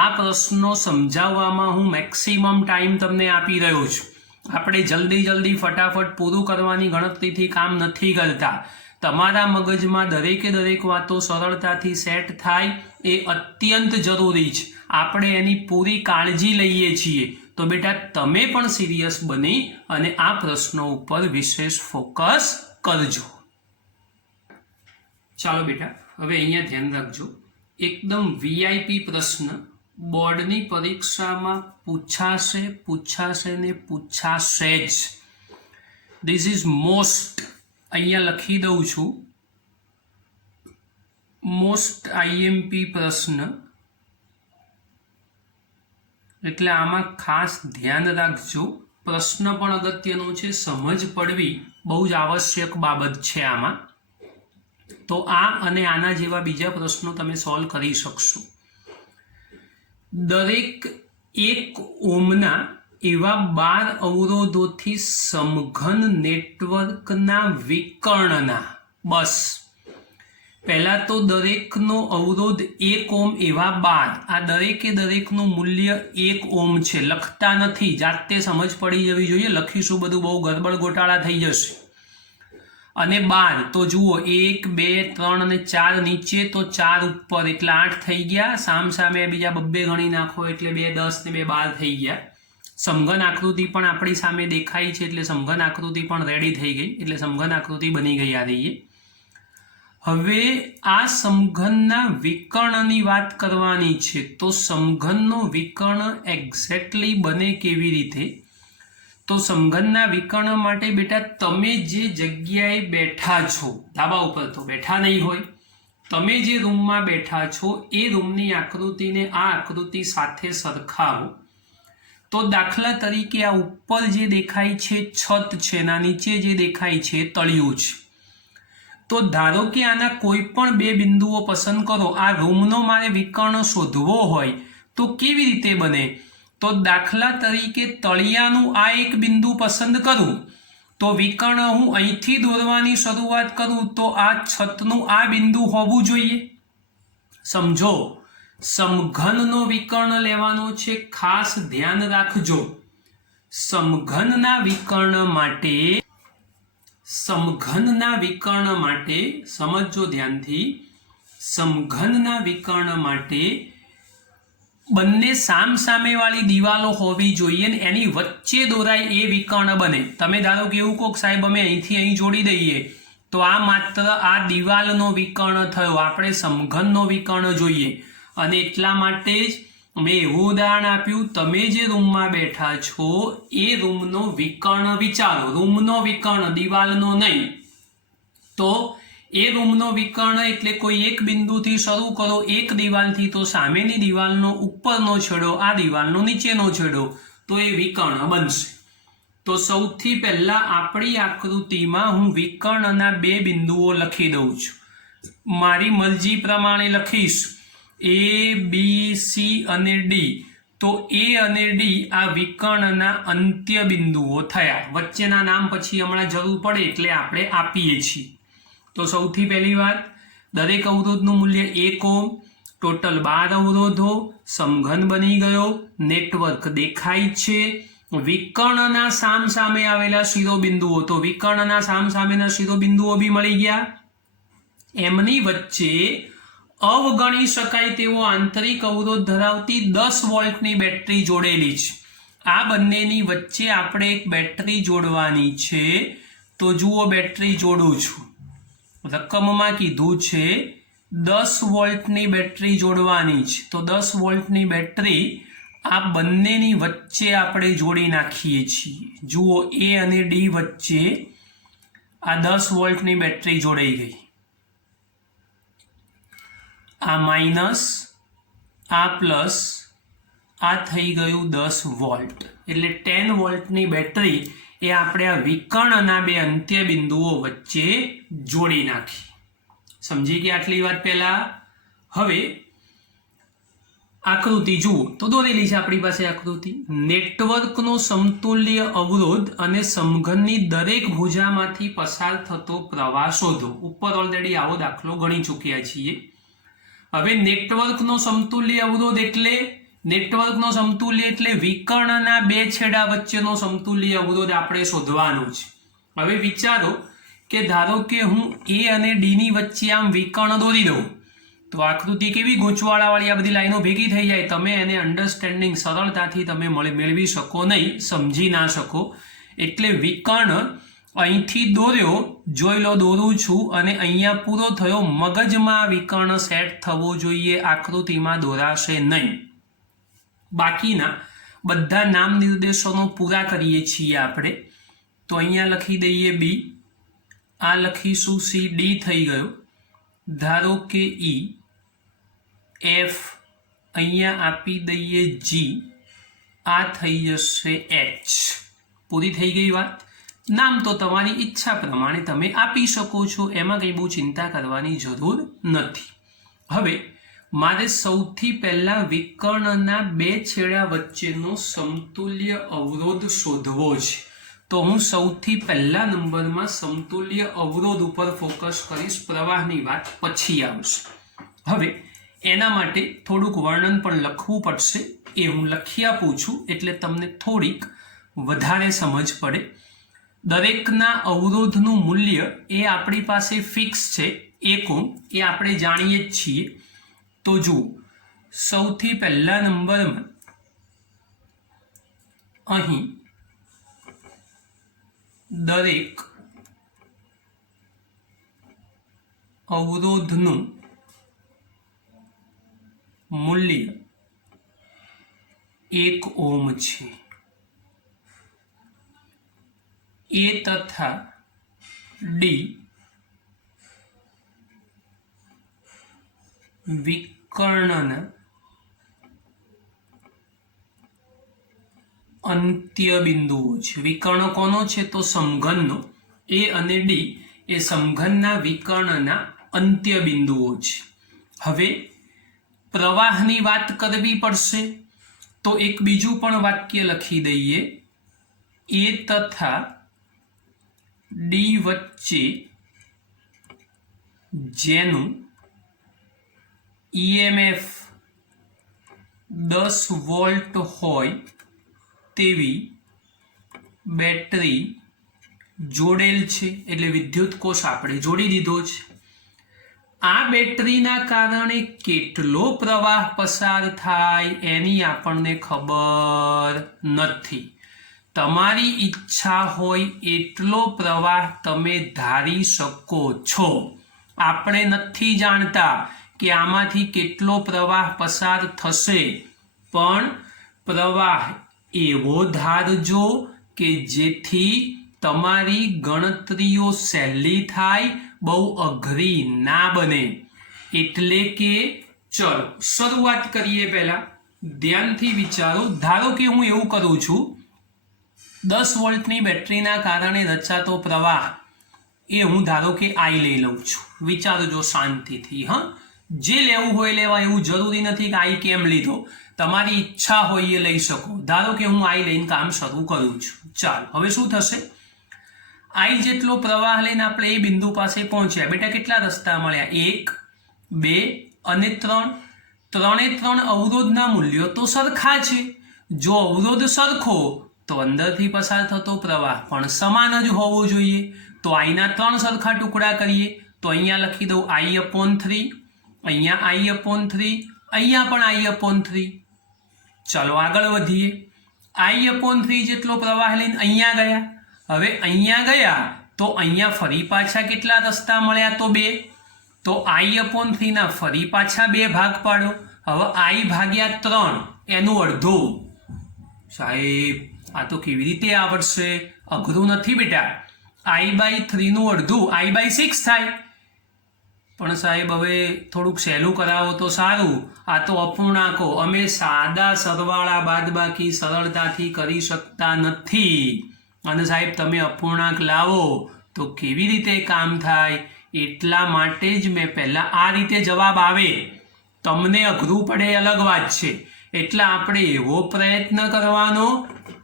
આ પ્રશ્નો સમજાવવામાં હું મેક્સિમમ ટાઈમ તમને આપી રહ્યો છું. આપણે જલ્દી ફટાફટ પૂરું કરવાની ગણતરીથી કામ નથી કરતા. તમારા મગજમાં દરેકે દરેક વાતો સરળતાથી સેટ થાય એ અત્યંત જરૂરી છે. આપણે એની પૂરી કાળજી લઈએ છીએ. તો બેટા તમે પણ સિરિયસ બની અને આ પ્રશ્નો ઉપર વિશેષ ફોકસ કરજો. ચાલો બેટા, હવે અહીંયા ધ્યાન રાખજો. એકદમ વીઆઈપી પ્રશ્ન બોર્ડની પરીક્ષામાં પૂછાશે ને પૂછાશે જ. ધીસ ઇઝ મોસ્ટ, અહીંયા લખી દઉં છું, મોસ્ટ આઈએમપી પ્રશ્ન. એટલે આમાં ખાસ ધ્યાન રાખજો. પ્રશ્ન પણ અગત્યનો છે, સમજ પડવી બહુ જ આવશ્યક બાબત છે આમાં. તો આ અને આના જેવા બીજા પ્રશ્નો તમે સોલ્વ કરી શકશો. દરેક 1 ઓહ્મના એવા 12 અવરોધોથી સમઘન નેટવર્કના વિકર્ણના, બસ પહેલા તો દરેકનો અવરોધ 1 ઓહ્મ એવા 12, આ દરેકે દરેકનું મૂલ્ય 1 ઓહ્મ છે. લખતા નથી, જાતે સમજ પડી જવી જોઈએ. લખીશું બધું બહુ ગડબડ ગોટાળા થઈ જશે. અને 12 તો જુઓ 1 2 3 અને 4 નીચે, તો 4 ઉપર એટલે 8 થઈ ગયા. સામે બીજા 2 ગણી નાખો એટલે 2 10 ને 2 12 થઈ ગયા. સમઘન આકૃતિ પણ આપણી સામે દેખાય છે એટલે સમઘન આકૃતિ પણ રેડી થઈ ગઈ, એટલે સમઘન આકૃતિ બની ગઈ. આ રહીએ. હવે આ સમઘનના વિકર્ણની વાત કરવાની છે. તો સમઘનનો વિકર્ણ એક્ઝેક્ટલી બને કેવી રીતે? તો સમઘનના વિકર્ણ માટે બેટા તમે જે જગ્યાએ બેઠા છો, ધાબા ઉપર તો બેઠા નહીં હોય, તમે જે રૂમમાં બેઠા છો એ રૂમની આકૃતિને આ આકૃતિ સાથે સરખાવો. તો દાખલા તરીકે આ ઉપર જે દેખાય છે છત છે, ના નીચે જે દેખાય છે તળિયું છે. તો ધારો કે આના કોઈ પણ 2 બિંદુઓ પસંદ કરો. આ રૂમનો મારે વિકર્ણ શોધવો હોય તો કેવી રીતે બને? તો દાખલા તરીકે તળિયાનું આ એક બિંદુ પસંદ કરું તો વિકર્ણ હું અહીંથી દોરવાની શરૂઆત કરું તો આ છતનું આ બિંદુ હોવું જોઈએ. સમજો, સમઘનનો વિકર્ણ લેવાનો છે, ખાસ ધ્યાન રાખજો. સમઘનના વિકર્ણ માટે સમજો ધ્યાનથી. સમઘનના વિકર્ણ માટે બંને સામસામેવાળી દિવાલો હોવી જોઈએ ને એની વચ્ચે દોરાય એ વિકર્ણ બને. તમે ધારો કે એવું કોક સાહેબ અમે અહીંથી અહીં જોડી દઈએ તો આ માત્ર આ દિવાલનો વિકર્ણ થયો, આપણે સમઘનનો વિકર્ણ જોઈએ. અને એટલા માટે જ મેં એવું ઉદાહરણ આપ્યું, તમે જે રૂમમાં બેઠા છો એ રૂમનો વિકર્ણ વિચારો. રૂમનો વિકર્ણ, દિવાલનો નહીં. તો એ રૂમનો વિકર્ણ એટલે કોઈ એક બિંદુથી શરૂ કરો, એક દિવાલથી, તો સામેની દિવાલનો ઉપરનો છેડો, આ દિવાલનો નીચેનો છેડો, તો એ વિકર્ણ બનશે. તો સૌથી પહેલા આપણી આકૃતિમાં હું વિકર્ણના 2 બિંદુઓ લખી દઉં છું. મારી મરજી પ્રમાણે લખીશ A, B, C અને D. તો A અને D આ વિકર્ણના અંત્ય બિંદુઓ થયા. વચ્ચેના નામ પછી હમણાં જરૂર પડે એટલે આપણે આપીએ છીએ. તો સૌથી પહેલી વાત, દરેક અવરોધનું મૂલ્ય 1 ઓહ્મ, ટોટલ 12 અવરોધો, સમઘન બની ગયો, નેટવર્ક દેખાય છે. વિકર્ણના સામે આવેલા શિરોબિંદુઓ, તો વિકર્ણના સામેના શિરોબિંદુઓ બી મળી ગયા. એમની વચ્ચે અવગણી શકાય તેવો આંતરિક અવરોધ ધરાવતી 10 વોલ્ટની બેટરી જોડેલી છે. આ બંનેની વચ્ચે આપણે એક બેટરી જોડવાની છે. તો જુઓ, બેટરી જોડું છું. રકમમાં કીધું છે 10 વોલ્ટની બેટરી જોડવાની છે. તો 10 વોલ્ટની બેટરી આ બંનેની વચ્ચે આપણે જોડી નાખીએ છીએ. જુઓ, A અને D વચ્ચે આ 10 વોલ્ટની બેટરી જોડાઈ ગઈ. આ માઇનસ, આ પ્લસ, આ થઈ ગયું 10 વોલ્ટ. એટલે 10 વોલ્ટની બેટરી એ આપણે આ વિકર્ણના 2 અંત્ય બિંદુઓ વચ્ચે જોડી નાખી. સમજી ગયા આટલી વાત પહેલા? હવે આકૃતિ જુઓ તો દોરેલી છે આપણી પાસે આકૃતિ. નેટવર્કનો સમતુલ્ય અવરોધ અને સમઘનની દરેક ભુજામાંથી પસાર થતો પ્રવાહ શોધો. ઉપર ઓલરેડી આવો દાખલો ગણી ચૂક્યા છીએ. હવે નેટવર્કનો સમતુલ્ય અવરોધ એટલે વિકર્ણના 2 છેડા વચ્ચેનો સમતુલ્ય અવરોધ આપણે શોધવાનો છે. હવે વિચારો કે ધારો કે હું એ અને ડી ની વચ્ચે આમ વિકર્ણ દોરી દઉં તો આકૃતિ કેવી ગૂંચવાળાવાળી આ બધી લાઈનો ભેગી થઈ જાય, તમે એને અન્ડરસ્ટેન્ડિંગ સરળતાથી તમે મેળવી શકો નહીં, સમજી ના શકો. એટલે વિકર્ણ અહીંથી દોર્યો, જોઈ લો દોરું છું અને અહીંયા પૂરો થયો. મગજમાં વિકર્ણ સેટ થવો જોઈએ, આકૃતિમાં દોરાશે નહીં. બાકીના બધા નામ નિર્દેશોનો પૂરા કરીએ છીએ આપણે. તો અહીંયા લખી દઈએ બી, આ લખીશું સી, ડી થઈ ગયો. ધારો કે ઈ, એફ અહીંયા આપી દઈએ જી, આ થઈ જશે એચ. પૂરી થઈ ગઈ વાત. નામ તો તમારી ઈચ્છા પ્રમાણે તમે આપી શકો છો, એમાં કંઈ બહુ ચિંતા કરવાની જરૂર નથી. હવે મારે સૌથી પહેલા વિકર્ણના બે છેડા વચ્ચેનો સમતુલ્ય અવરોધ શોધવો છે. તો હું સૌથી પહેલા નંબરમાં સમતુલ્ય અવરોધ ઉપર ફોકસ કરીશ, પ્રવાહની વાત પછી આવશે. હવે એના માટે થોડુંક વર્ણન પણ લખવું પડશે, એ હું લખી આપું છું એટલે તમને થોડીક વધારે સમજ પડે. દરેકના અવરોધનું મૂલ્ય એ આપણી પાસે ફિક્સ છે, 1 ઓહ્મ, એ આપણે જાણીએ જ છીએ. તો જુઓ, સૌથી પહેલા નંબરમાં અહીં દરેક અવરોધનું મૂલ્ય 1 ઓહ્મ છે. એ તથા ડી વિકર્ણના અંત્ય બિંદુઓ છે. વિકર્ણ કોનો છે? તો સમઘનનો. એ અને ડી એ સમઘનના વિકર્ણના અંત્ય બિંદુઓ છે. હવે પ્રવાહની વાત કરવી પડશે, તો એક બીજું પણ વાક્ય લખી દઈએ. એ તથા ડી વચ્ચે જેનું ઈએમએફ 10 વોલ્ટ હોય તેવી બેટરી જોડેલ છે. એટલે વિદ્યુત કોષ આપણે જોડી દીધો છે. આ બેટરીના કારણે કેટલો પ્રવાહ પસાર થાય એની આપણને ખબર નથી. તમારી ઈચ્છા હોય એટલો પ્રવાહ તમે ધારી શકો છો. આપણે નથી જાણતા કે આમાંથી કેટલો પ્રવાહ પસાર થશે, પણ પ્રવાહ એવો ધારજો કે જેથી તમારી ગણતરીઓ સહેલી થાય, બહુ અઘરી ના બને. એટલે કે ચલો શરૂઆત કરીએ. પહેલા ધ્યાનથી વિચારો. ધારો કે હું એવું કરું છું, 10 વોલ્ટની બેટરીના કારણે રચાતો પ્રવાહ એ હું ધારો કે આઈ લઈ લઉં છું. વિચારજો શાંતિથી. જે લેવું હોય લેવા, એવું જરૂરી નથી કે આઈ કેમ લીધો, તમારી ઈચ્છા હોય એ લઈ શકો. ધારો કે હું આઈ લઈને કામ શરૂ કરું છું. ચાલો હવે શું થશે? આઈ જેટલો પ્રવાહ લઈને આપણે એ બિંદુ પાસે પહોંચ્યા. બેટા કેટલા રસ્તા મળ્યા? 1, 2 અને 3. 3 અવરોધના મૂલ્યો તો સરખા છે. જો અવરોધ સરખો તો અંદરથી પસાર થતો પ્રવાહ પણ સમાન જ હોવો જોઈએ. તો આઈના 3 સરખા ટુકડા કરીએ. તો અહીંયા લખી દઉં I/3, અહીંયા I/3, અહીંયા પણ I/3. ચાલો આગળ વધીએ. I/3 જેટલો પ્રવાહ લઈને અહીંયા ગયા. હવે અહીંયા ગયા તો અહીંયા ફરી પાછા કેટલા રસ્તા મળ્યા? તો 2. તો I/3 ના ફરી પાછા 2 ભાગ પાડો. હવે I/3 એનું અડધું. સાહેબ આ તો કેવી રીતે આવડશે? અઘરું નથી બેટા. I/3 નું અડધું I/6 થાય. પણ સાહેબ હવે થોડુંક સહેલું કરાવો તો સારું. આ તો અપૂર્ણાંકો, અમે સાદા સરવાળા બાદબાકી સરળતાથી કરી શકતા નથી. અને સાહેબ તમે અપૂર્ણાંક લાવો તો કેવી રીતે કામ થાય? એટલા માટે જ મેં પહેલા આ રીતે જવાબ આવે. તમને અઘરું પડે અલગ વાત છે. એટલે આપણે એવો પ્રયત્ન કરવાનો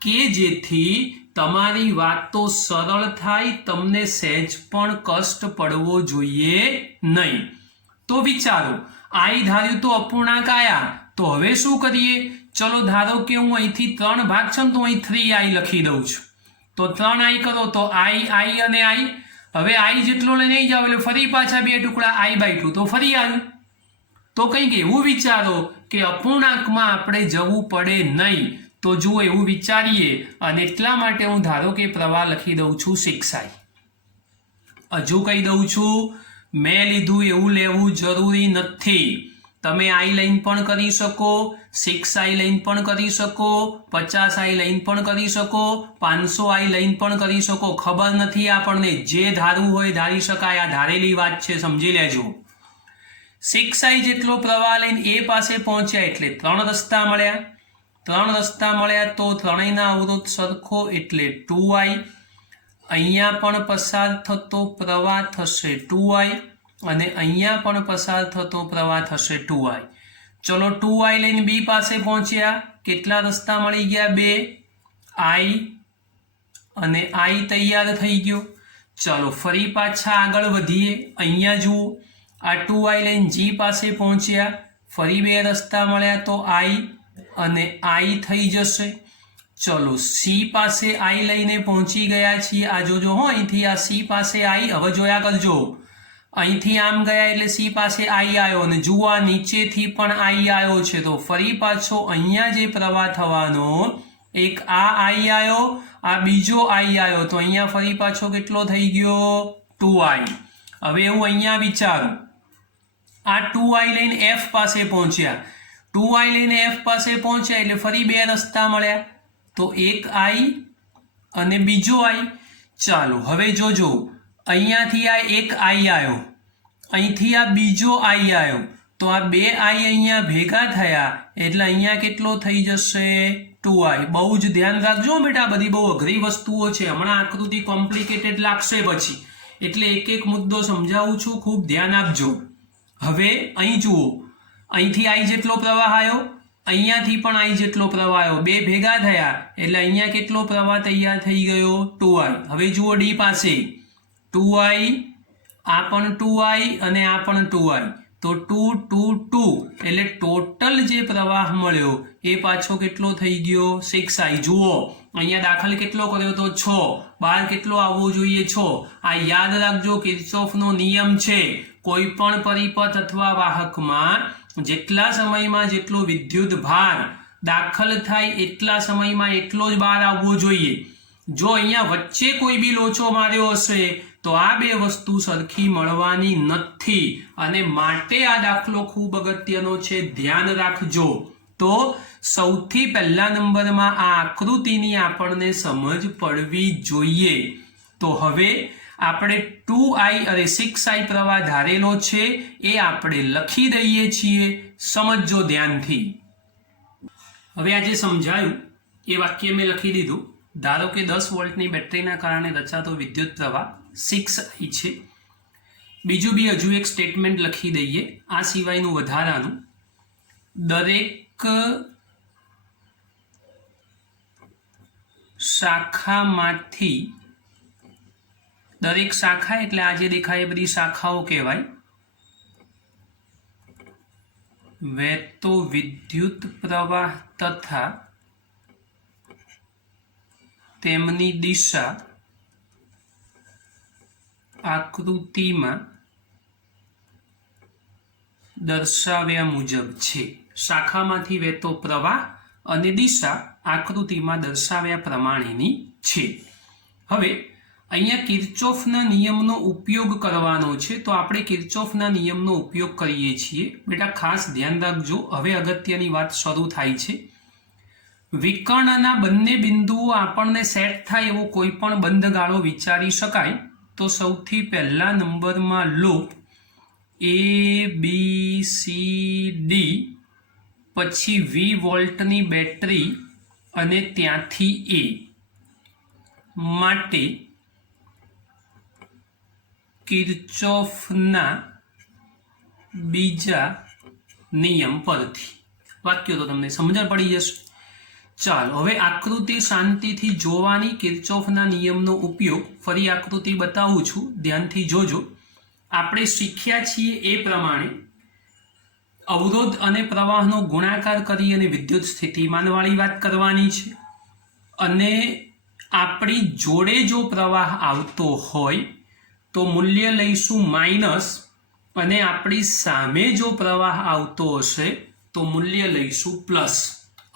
કે જેથી તમારી વાતો સરળ થાય, તમને સહેજ પણ કષ્ટ પડવો જોઈએ નહીં. તો વિચારો, આઈ ધાર્યું તો અપૂર્ણાંક આયા, તો હવે શું કરીએ? ચલો ધારો કે હું અહીંથી 3 ભાગ છે ને, તો અહીં 3i લખી દઉં છું. તો 3i કરો તો i અને i. હવે આઈ જેટલો લઈને નહીં જાવ એટલે ફરી પાછા બે ટુકડા I/2 તો ફરી આવ્યું. તો કંઈક એવું વિચારો કે અપૂર્ણાંકમાં આપણે જવું પડે નહીં. તો જુઓ એવું વિચારીએ અને એટલા માટે હું ધારો કે પ્રવાહ લખી દઉં છું 6I. હજુ કહી દઉં છું મેં લીધું એવું લેવું જરૂરી નથી. તમે I લઈને પણ કરી શકો, 6I લઈને પણ કરી શકો, 50I લઈને પણ કરી શકો, 500I લઈને પણ કરી શકો. ખબર નથી આપણને, જે ધારવું હોય ધારી શકાય. આ ધારેલી વાત છે, સમજી લેજો. 6I જેટલો પ્રવાહ લઈને એ પાસે પહોંચ્યા એટલે 3 રસ્તા મળ્યા. 3 રસ્તા મળ્યા તો ત્રણેયના અવરોધ સરખો એટલે 2I. અહીંયા પણ પસાર થતો પ્રવાહ થશે 2I અને અહીંયા પણ પસાર થતો પ્રવાહ થશે 2I. ચલો 2I લઈને B પાસે પહોંચ્યા. કેટલા રસ્તા મળી ગયા? 2. I અને I તૈયાર થઈ ગયો. ચલો ફરી પાછા આગળ વધીએ. અહીંયા જુઓ, આ 2I લઈને G પાસે પહોંચ્યા. ફરી 2 રસ્તા મળ્યા તો I અને I થઈ જશે. ચલો C પાસે I લઈને પહોંચી ગયા છીએ. આ જોજો હો, અહીંથી આ C પાસે I. હવે જોયા કરજો, અહીંથી આમ ગયા એટલે C પાસે I આવ્યો અને જુઓ આ નીચેથી પણ I આવ્યો છે. તો ફરી પાછો અહીંયા જે પ્રવાહ થવાનો, એક આ I આવ્યો, આ બીજો I આવ્યો, તો અહીંયા ફરી પાછો કેટલો થઈ ગયો? 2I. હવે એવું અહીંયા વિચારો, આ 2I લઈને F પાસે પહોંચ્યા. 2I લઈને F પાસે પહોંચ્યા એટલે ફરી 2 રસ્તા મળ્યા, તો એક I અને બીજો I. ચાલો હવે જોજો, અહીંયાથી આ એક I આવ્યો, અહીંથી આ બીજો I આવ્યો, તો આ 2 I અહીંયા ભેગા થયા એટલે અહીંયા કેટલો થઈ જશે? 2I. બહુ જ ધ્યાન રાખજો બેટા, બધી બહુ અઘરી વસ્તુઓ છે. હમણાં આકૃતિ કોમ્પ્લિકેટેડ લાગશે પછી, એટલે એક એક મુદ્દો સમજાવું છું, ખૂબ ધ્યાન આપજો. હવે અહીં જુઓ, અહીંથી I જેટલો પ્રવાહ આવ્યો, અહીંયાથી પણ I જેટલો પ્રવાહ આવ્યો, 2 ભેગા થયા એટલે અહીંયા કેટલો પ્રવાહ તૈયાર થઈ ગયો? 2I. હવે જુઓ D પાસે 2I, આ પણ 2I અને આ પણ 2I, તો 2 2 2 એટલે ટોટલ જે પ્રવાહ મળ્યો એ પાછો કેટલો થઈ ગયો? 6I. જુઓ અહીંયા દાખલ કેટલો કર્યો તો 6, બહાર કેટલો આવવો જોઈએ? 6. આ યાદ રાખજો, કિર્ચોફનો નિયમ છે. કોઈ પણ પરિપથ અથવા વાહકમાં જેટલા સમયમાં જેટલો વિદ્યુત ભાર દાખલ થાય એટલા સમયમાં એટલો જ બહાર આવવો જોઈએ. જો અહીંયા વચ્ચે કોઈ બી લોચો માર્યો હશે તો આ બે વસ્તુ સરખી મળવાની નથી, અને માટે આ દાખલો ખૂબ અગત્યનો છે, ધ્યાન રાખજો. તો સૌથી પહેલા નંબરમાં આ આકૃતિની આપણને સમજ પડવી જોઈએ. તો હવે આપણે 2I અને 6I પ્રવાહ ધારેલો છે એ આપણે લખી દઈએ છીએ. સમજજો ધ્યાનથી. હવે આજે સમજાયું એ વાક્ય મેં લખી દીધું. ધારો કે 10 વોલ્ટની બેટરીના કારણે રચાતો વિદ્યુત પ્રવાહ 6I છે. બીજું બી હજુ એક સ્ટેટમેન્ટ લખી દઈએ આ સિવાયનું વધારાનું. દરેક શાખામાંથી, દરેક શાખા એટલે આ જે દેખાય એ બધી શાખાઓ કહેવાય, વહેતો વિદ્યુત પ્રવાહ તથા તેમની દિશા આકૃતિમાં દર્શાવ્યા મુજબ છે. શાખામાંથી વહેતો પ્રવાહ અને દિશા આકૃતિમાં દર્શાવ્યા પ્રમાણેની છે. હવે અહીંયા કિર્ચોફના નિયમનો ઉપયોગ કરવાનો છે, તો આપણે કિર્ચોફના નિયમનો ઉપયોગ કરીએ છીએ. બેટા ખાસ ધ્યાન રાખજો, હવે અગત્યની વાત શરૂ થાય છે. વિકર્ણના બંને બિંદુઓ આપણને સેટ થાય એવો કોઈ પણ બંધ ગાળો વિચારી શકાય. તો સૌથી પહેલા નંબરમાં લો ABCD, પછી V વોલ્ટની બેટરી અને ત્યાંથી A માટે કિર્ચોફના બીજા નિયમ પરથી. વાક્યો તો તમને સમજણ પડી જશે. ચાલો હવે આકૃતિ શાંતિથી જોવાની. કિર્ચોફના નિયમનો ઉપયોગ ફરી આકૃતિ બતાવું છું, ધ્યાનથી જોજો. આપણે શીખ્યા છીએ એ પ્રમાણે અવરોધ અને પ્રવાહનો ગુણાકાર કરી અને વિદ્યુત સ્થિતિમાનવાળી વાત કરવાની છે. અને આપણી જોડે જો પ્રવાહ આવતો હોય તો મૂલ્ય લઈશું માઇનસ, અને આપણી સામે જો પ્રવાહ આવતો હશે તો મૂલ્ય લઈશું પ્લસ.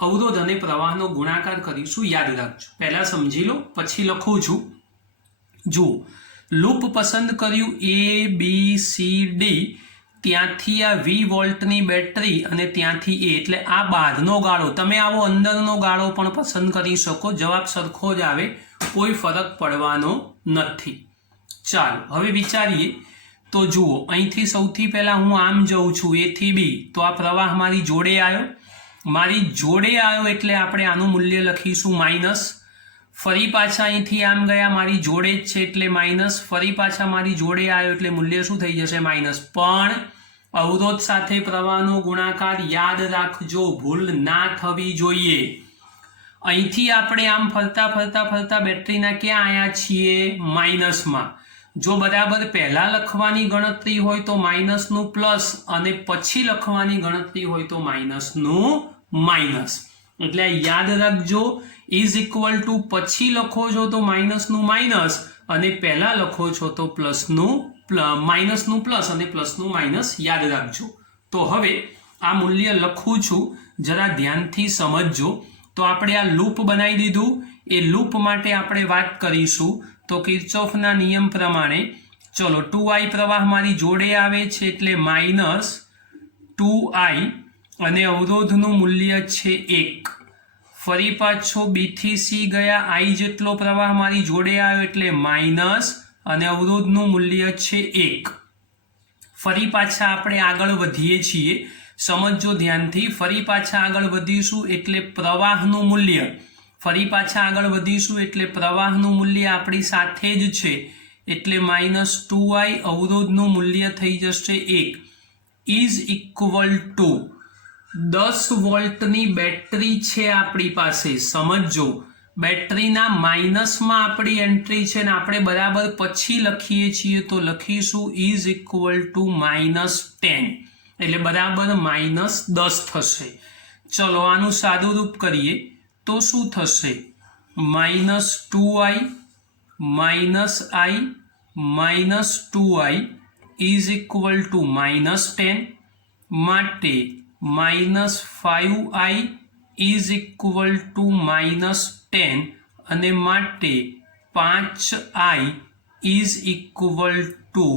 અવરોધ અને પ્રવાહનો ગુણાકાર કરીશું, યાદ રાખજો. પહેલા સમજી લો પછી લખું છું. જુઓ, લૂપ પસંદ કર્યું ABCD, ત્યાંથી આ 20 વોલ્ટની બેટરી અને ત્યાંથી A, એટલે આ બહારનો ગાળો. તમે આવો અંદરનો ગાળો પણ પસંદ કરી શકો, જવાબ સરખો જ આવે, કોઈ ફરક પડવાનો નથી. ચાલો હવે વિચારીએ. તો જુઓ, અહીંથી સૌથી પહેલા હું આમ જઉં છું A થી B, તો આ પ્રવાહ મારી જોડે આવ્યો, એટલે આપણે આનું મૂલ્ય લખીશું માઇનસ. ફરી પાછા અહીંથી આમ ગયા, મારી જોડે જ છે એટલે માઇનસ. ફરી પાછા મારી જોડે આવ્યો એટલે મૂલ્ય શું થઈ જશે? માઇનસ. પણ અવરોધ સાથે પ્રવાહનો ગુણાકાર યાદ રાખજો, ભૂલ ના થવી જોઈએ. અહીંથી આપણે આમ ફરતા ફરતા ફરતા બેટરીના ક્યાં આવ્યા છીએ? માઇનસમાં. જો બરાબર પહેલા લખવાની ગણતરી હોય તો માઇનસનું પ્લસ, અને પછી લખવાની ગણતરી હોય તો માઇનસનું માઇનસ. એટલે યાદ રાખજો, ઇઝ ઇક્વલ ટુ પછી લખો છો તો માઇનસનું માઇનસ, અને પહેલા લખો છો તો માઇનસનું પ્લસ અને પ્લસનું માઇનસ, યાદ રાખજો. તો હવે આ મૂલ્ય લખું છું, જરા ધ્યાનથી સમજજો. તો આપણે આ લૂપ બનાવી દીધું. એ લૂપ માટે આપણે વાત કરીશું. તો કિર્ચોફના નિયમ પ્રમાણે ચલો 2i પ્રવાહ મારી જોડે આવે છે એટલે માઇનસ 2i, અને અવરોધનું મૂલ્ય છે 1. ફરી પાછો B થી C ગયા, i જેટલો પ્રવાહ મારી જોડે આવ્યો એટલે માઇનસ, અને અવરોધનું મૂલ્ય છે 1. ફરી પાછા આપણે આગળ વધીએ છીએ, સમજો ધ્યાનથી. ફરી પાછા આગળ વધીશું એટલે પ્રવાહનું મૂલ્ય, ફરી પાછા આગળ વધીશું એટલે પ્રવાહનું મૂલ્ય આપણી સાથે જ છે, એટલે માઇનસ 2i, અવરોધનું મૂલ્ય થઈ જશે 1, ઇઝ ઇક્વલ ટુ 10 વોલ્ટની બેટરી છે આપણી પાસે. સમજો, બેટરીના માઇનસમાં આપણી એન્ટ્રી છે ને આપણે બરાબર પછી લખીએ છીએ, તો લખીશું ઇઝ ઇક્વલ ટુ -10, એટલે બરાબર -10 થશે. ચલો આનું સાદું રૂપ કરીએ તો શું થશે? -2i -2i is equal to -10, માટે -5i ઇઝ ઇક્વલ ટુ -10, અને માટે 5i is equal to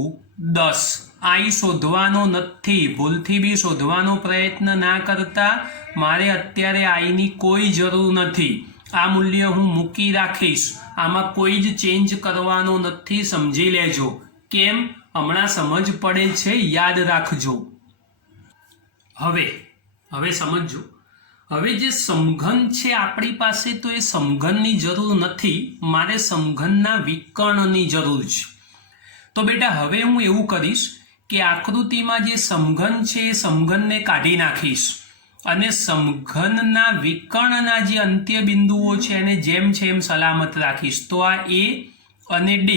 10. i શોધવાનો નથી, ભૂલથી બી શોધવાનો પ્રયત્ન ના કરતા. મારે અત્યારે i ની કોઈ જરૂર નથી. આ મૂલ્ય હું મૂકી રાખીશ, આમાં કોઈ જ ચેન્જ કરવાનો નથી, સમજી લેજો. કેમ? હમણાં સમજ પડે છે, યાદ રાખજો. હવે સમજો. હવે જે સમઘન છે આપણી પાસે, તો એ સમઘનની જરૂર નથી, મારે સમઘનના વિકર્ણની જરૂર છે. તો બેટા હવે હું એવું કરીશ કે આકૃતિમાં જે સમઘન છે એ સમઘનને કાઢી નાખીશ, અને સમઘનના વિકર્ણના જે અંત્ય બિંદુઓ છે એને જેમ છે એમ સલામત રાખીશ. તો આ A અને D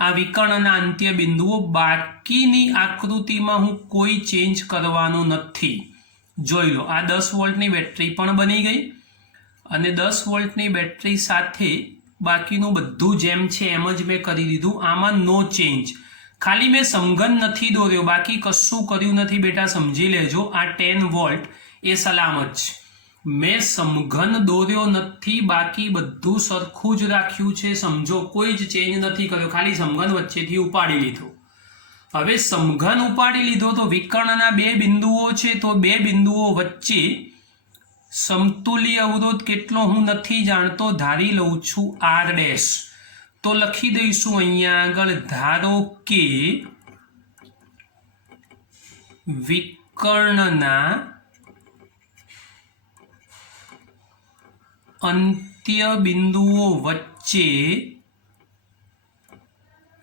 આ વિકર્ણના અંત્ય બિંદુઓ, બાકીની આકૃતિમાં હું કોઈ ચેન્જ કરવાનો નથી. જોઈ લો, આ 10 વોલ્ટની બેટરી પણ બની ગઈ, અને 10 વોલ્ટની બેટરી સાથે બાકીનું બધું જેમ છે એમ જ મેં કરી દીધું. આમાં નો ચેન્જ, ખાલી મેં સમઘન નથી દોર્યો, બાકી કશું કર્યું નથી. બેટા સમજી લેજો, આ 10 વોલ્ટ એ સલામત છે. મેં સમઘન દોર્યો નથી, બાકી બધું સરખું જ રાખ્યું છે. સમજો, કોઈ જ ચેન્જ નથી કર્યો, ખાલી સમઘન વચ્ચેથી ઉપાડી લીધો. હવે સમઘન ઉપાડી લીધો તો વિકર્ણના 2 બિંદુઓ છે, તો 2 બિંદુઓ વચ્ચે સમતુલ્ય અવરોધ કેટલો હું નથી જાણતો, ધારી લઉં છું R'. તો લખી દઈશું અહીંયા આગળ, ધારો કે વિકર્ણના અંત્ય બિંદુઓ વચ્ચે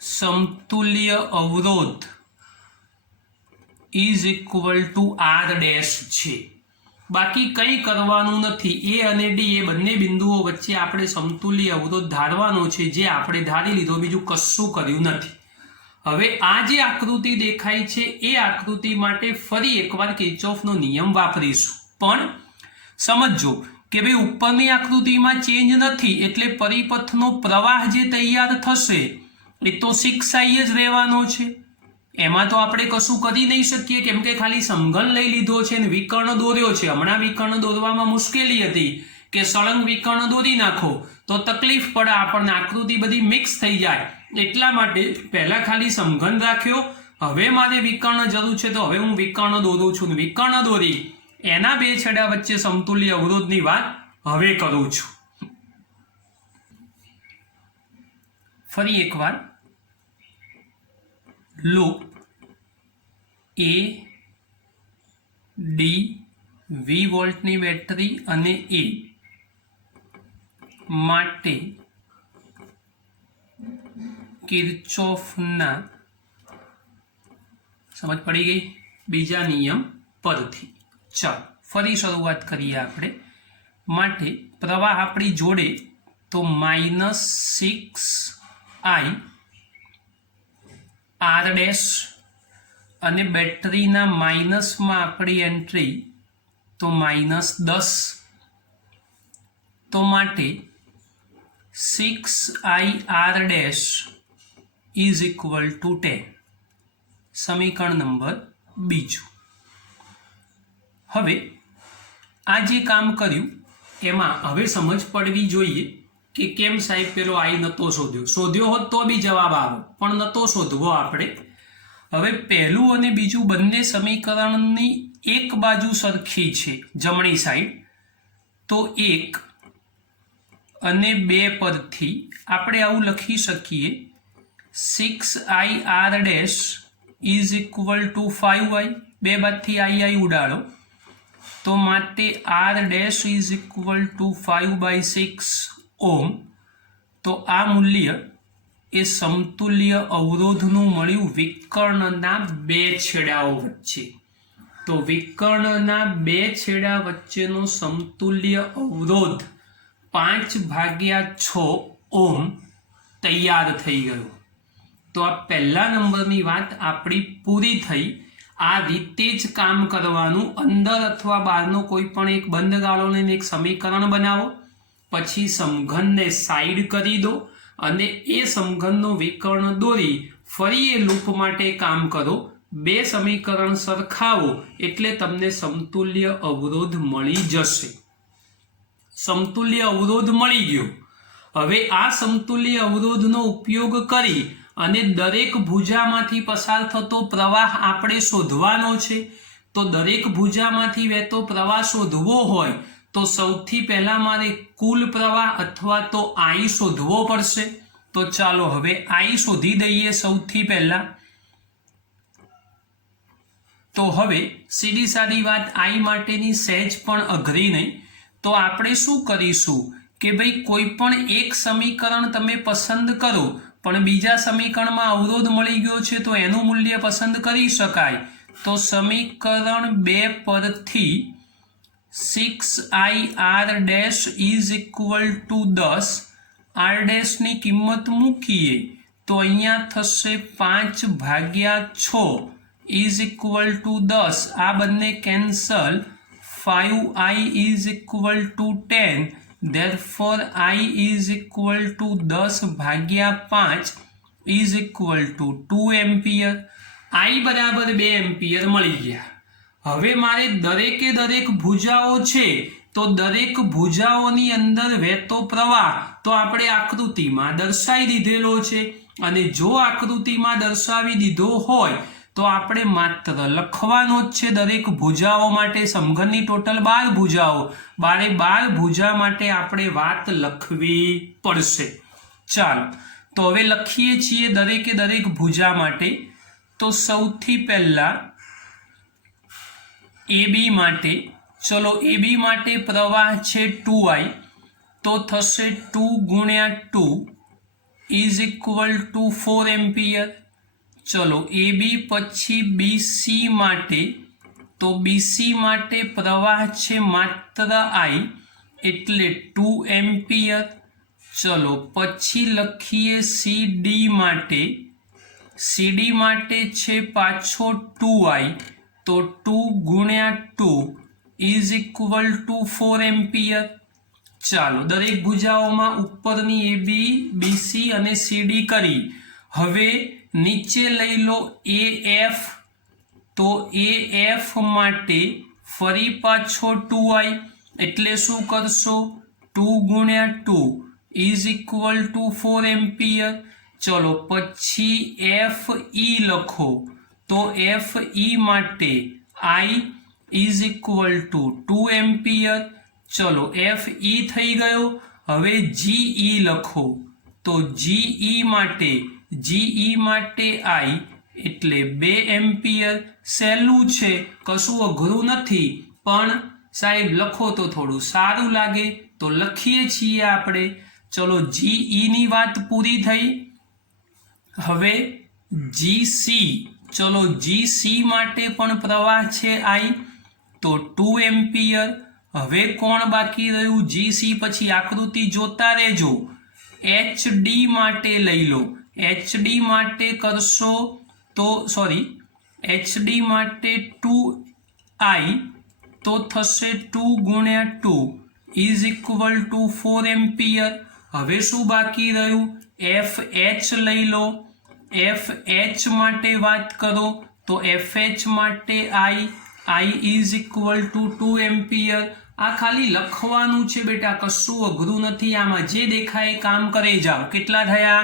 સમતુલ્ય અવરોધ ઇઝ ઇક્વલ ટુ R' છે. બાકી કંઈ કરવાનું નથી. A અને D એ બંને બિંદુઓ વચ્ચે આપણે સમતુલ્ય અવરોધ ધારવાનો છે, જે આપણે ધારી લીધો, બીજું કશું કર્યું નથી. હવે આ જે આકૃતિ દેખાય છે એ આકૃતિ માટે ફરી એકવાર કિર્ચોફનો નિયમ વાપરીશું. પણ સમજો કે ભાઈ ઉપરની આકૃતિમાં ચેન્જ નથી, એટલે પરિપથનો પ્રવાહ જે તૈયાર થશે એ તો 6i જ રહેવાનો છે, એમાં તો આપણે કશું કરી નહીં શકીએ કેમ કે ખાલી સમઘન લઈ લીધો છે અને વિકર્ણ દોર્યો છે. હમણાં વિકર્ણ દોરવામાં મુશ્કેલી હતી કે સળંગ વિકર્ણ દોરી નાખો તો તકલીફ પડે આપણને, આકૃતિ બધી મિક્સ થઈ જાય, એટલા માટે પહેલા ખાલી સમઘન રાખ્યો. હવે મારે વિકર્ણ જરૂર છે તો હવે હું વિકર્ણ દોરું છું. વિકર્ણ દોરી એના બે છેડા વચ્ચે સમતુલ્ય અવરોધની વાત હવે કરું છું. ફરી એકવાર લો A D 20 વોલ્ટની બેટરી અને A માટે કિર્ચોફના સમજ પડી ગઈ બીજા નિયમ પરથી. ચાલો ફરી શરૂઆત કરીએ આપણે. માટે પ્રવાહ આપણી જોડે તો -6i r ડેશ અને બેટરીના માઇનસમાં આપણી એન્ટ્રી તો -10, તો માટે 6i r dash is equal to 10. સમીકરણ નંબર બીજું. હવે આ જે કામ કર્યું એમાં હવે સમજ પડવી જોઈએ કે કેમ સાહેબ પેલો આઈ નતો શોધ્યો હોત તો બી જવાબ આવે, પણ નતો શોધવો આપણે. હવે પહેલું અને બીજું બંને સમીકરણની એક બાજુ સરખી છે જમણી સાઈડ, તો 1 અને 2 પરથી આપણે આવું લખી શકીએ 6i r dash is equal to 5i. બે બાદથી i ઉડાડો તો માટે r dash is equal to 5/6 ohm. તો આ મૂલ્ય એ સમતુલ્ય અવરોધનું મળ્યું વિકર્ણના બે છેડાઓ વચ્ચે. તો વિકર્ણના બે છેડા વચ્ચેનો સમતુલ્ય અવરોધ 5/6 ઓહ્મ તૈયાર થઈ ગયો. તો આ પહેલા નંબરની વાત આપણી પૂરી થઈ. આ રીતે જ કામ કરવાનું. અંદર અથવા બહારનો કોઈ પણ એક બંધ ગાળો લઈને એક સમીકરણ બનાવો, પછી સમઘનને સાઈડ કરી દો અને એ સમઘનનો વિકર્ણ દોરી ફરી એ લૂપ માટે કામ કરો. બે સમીકરણ સરખાવો એટલે તમને સમતુલ્ય અવરોધ મળી જશે. સમતુલ્ય અવરોધ મળી ગયો. હવે આ સમતુલ્ય અવરોધનો ઉપયોગ કરી અને દરેક ભુજામાંથી પસાર થતો પ્રવાહ આપણે શોધવાનો છે. તો દરેક ભુજામાંથી વહેતો પ્રવાહ શોધવો હોય તો સૌથી પહેલા મારે કુલ પ્રવાહ અથવા તો I શોધવો પડશે. તો ચાલો હવે I શોધી દઈએ સૌથી પહેલા. તો હવે સીધી સાદી વાત I માટેની સહેજ પણ અઘરી નહીં. તો આપણે શું કરીશું કે ભાઈ કોઈ પણ એક સમીકરણ તમે પસંદ કરો, પણ બીજા સમીકરણમાં અવરોધ મળી ગયો છે તો એનું મૂલ્ય પસંદ કરી શકાય. તો સમીકરણ 2 પરથી 6i r dash is equal to 10, r ડેશની કિંમત મૂકીએ તો અહીંયા થશે 5/6 ઇઝ ઇક્વલ ટુ 10. આ બંને cancel. 5i is equal to 10. therefore I is equal to 10/5 is equal to 2 ampere. I બરાબર 2 એમ્પિયર મળી ગયા. હવે મારે દરેકે દરેક ભુજાઓ છે તો દરેક ભુજાઓની અંદર વહેતો પ્રવાહ તો આપણે આકૃતિમાં દર્શાવી દીધેલો છે. અને જો આકૃતિમાં દર્શાવી દીધો હોય તો આપણે માત્ર લખવાનો જ છે દરેક ભુજાઓ માટે. સમઘનની ટોટલ 12 ભુજાઓ, 12 ભુજા માટે આપણે વાત લખવી પડશે. ચાલો તો હવે લખીએ છીએ દરેકે દરેક ભુજા માટે. તો સૌથી પહેલા AB માટે, ચલો AB માટે પ્રવાહ છે 2i, તો થશે 2 ગુણ્યા 2 ઇઝ ઇક્વલ ટુ 4 એમ્પિયર. ચલો AB પછી BC માટે, તો BC માટે પ્રવાહ છે માત્ર I એટલે 2 એમ્પિયર. ચલો પછી લખીએ CD માટે. CD માટે છે પાછો 2i, તો 2 ગુણ્યા 2 ઇઝ ઇક્વલ ટુ 4 એમ્પિયર. ચાલો દરેક ભુજાઓમાં ઉપરની AB, BC અને CD કરી. હવે નીચે લઈ લો AF, તો AF માટે ફરી પાછો 2i, એટલે શું કરશો 2 ગુણ્યા 2 ઇઝ ઇક્વલ ટુ 4 એમ્પિયર. ચલો પછી FE લખો, તો FE માટે I is equal to 2 ampere. ચલો FE થઈ ગયો. હવે GE લખો, તો GE માટે I એટલે 2 એમ્પિયર. સહેલું છે, કશું અઘરું નથી, પણ સાહેબ લખો તો થોડું સારું લાગે તો લખીએ છીએ આપણે. ચલો GE ની વાત પૂરી થઈ. હવે GC, ચલો GC માટે પણ પ્રવાહ છે I, તો 2 એમ્પિયર. હવે કોણ બાકી રહ્યું GC પછી આકૃતિ જોતા રહેજો. HD માટે લઈ લો, HD માટે કરશો તો HD માટે 2i, તો થશે 2 ગુણ્યા 2 ઇઝ ઇક્વલ ટુ 4 એમ્પિયર. હવે શું બાકી રહ્યું FH લઈ લો, FH માટે વાત કરો તો FH માટે I is equal to 2 ampere. આ ખાલી લખવાનું છે બેટા, કશું અઘરું નથી. આમાં જે દેખાય કામ કરે જાઓ. કેટલા થયા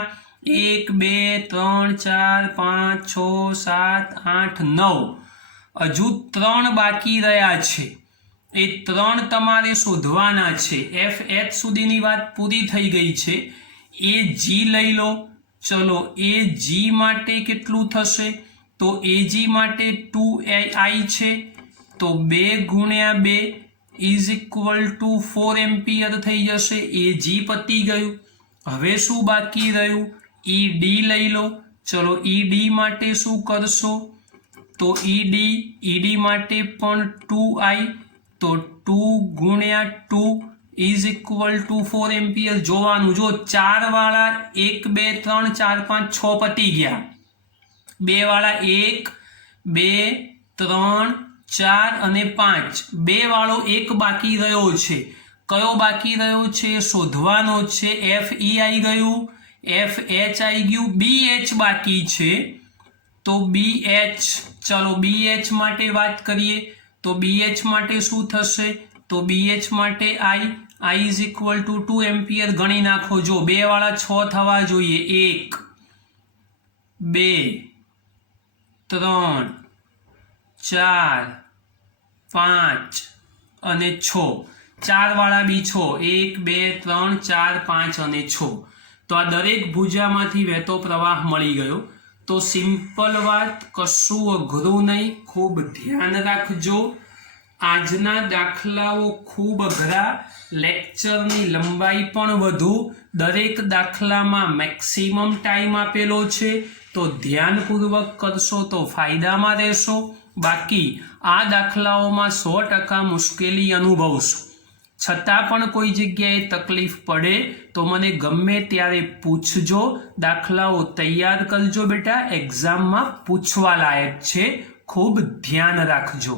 1 2 3 4 5 6 7 8 9, હજુ 3 બાકી રહ્યા છે. એ 3 તમારે શોધવાના છે. FH સુધીની વાત પૂરી થઈ ગઈ છે. AG લઈ લો. ચલો AG માટે કેટલું થશે, તો AG માટે 2i છે, તો 2 ગુણ્યા 2 ઇઝ ઇક્વલ ટુ 4 એમ્પિયર થઈ જશે. AG પતી ગયું. હવે શું બાકી રહ્યું ED લઈ લો. ચલો ED માટે શું કરશો, તો ED માટે પણ 2i, તો 2 ગુણ્યા 2 ઇઝ ઇક્વલ ટુ 4 એમ્પિયર. જોવાનું, જો 4 વાળા 1 2 3 4 5 6 પતી ગયા. 2 વાળા 1 2 3 4 અને 5, 2 વાળો 1 બાકી રહ્યો છે. કયો બાકી રહ્યો છે શોધવાનો છે. FE આવી ગયું, FH આવી ગયું, BH બાકી છે, તો BH. ચલો BH માટે વાત કરીએ, તો BH માટે શું થશે, તો BH માટે I is equal to 2 ampere. ગણી નાખો, જો 2 વાળા 6 થવા જોઈએ, 1 2 3 4 5 અને 6, 4 વાળા બી 6, 1 2 3 4 5 અને 6. તો આ દરેક ભુજામાંથી વહેતો પ્રવાહ મળી ગયો. તો સિમ્પલ વાત, કશું અઘરું નહીં, ખૂબ ધ્યાન રાખજો. આજના દાખલાઓ ખૂબ અઘરા, લેક્ચરની લંબાઈ પણ વધુ, દરેક દાખલામાં મેક્સિમમ ટાઈમ આપેલો છે, તો ધ્યાનપૂર્વક કરશો તો ફાયદામાં રહેશો. બાકી આ દાખલાઓમાં 100% મુશ્કેલી અનુભવશો. છતાં પણ કોઈ જગ્યાએ તકલીફ પડે તો મને ગમે ત્યારે પૂછજો. દાખલાઓ તૈયાર કરજો બેટા, એક્ઝામમાં પૂછવા લાયક છે. ખૂબ ધ્યાન રાખજો.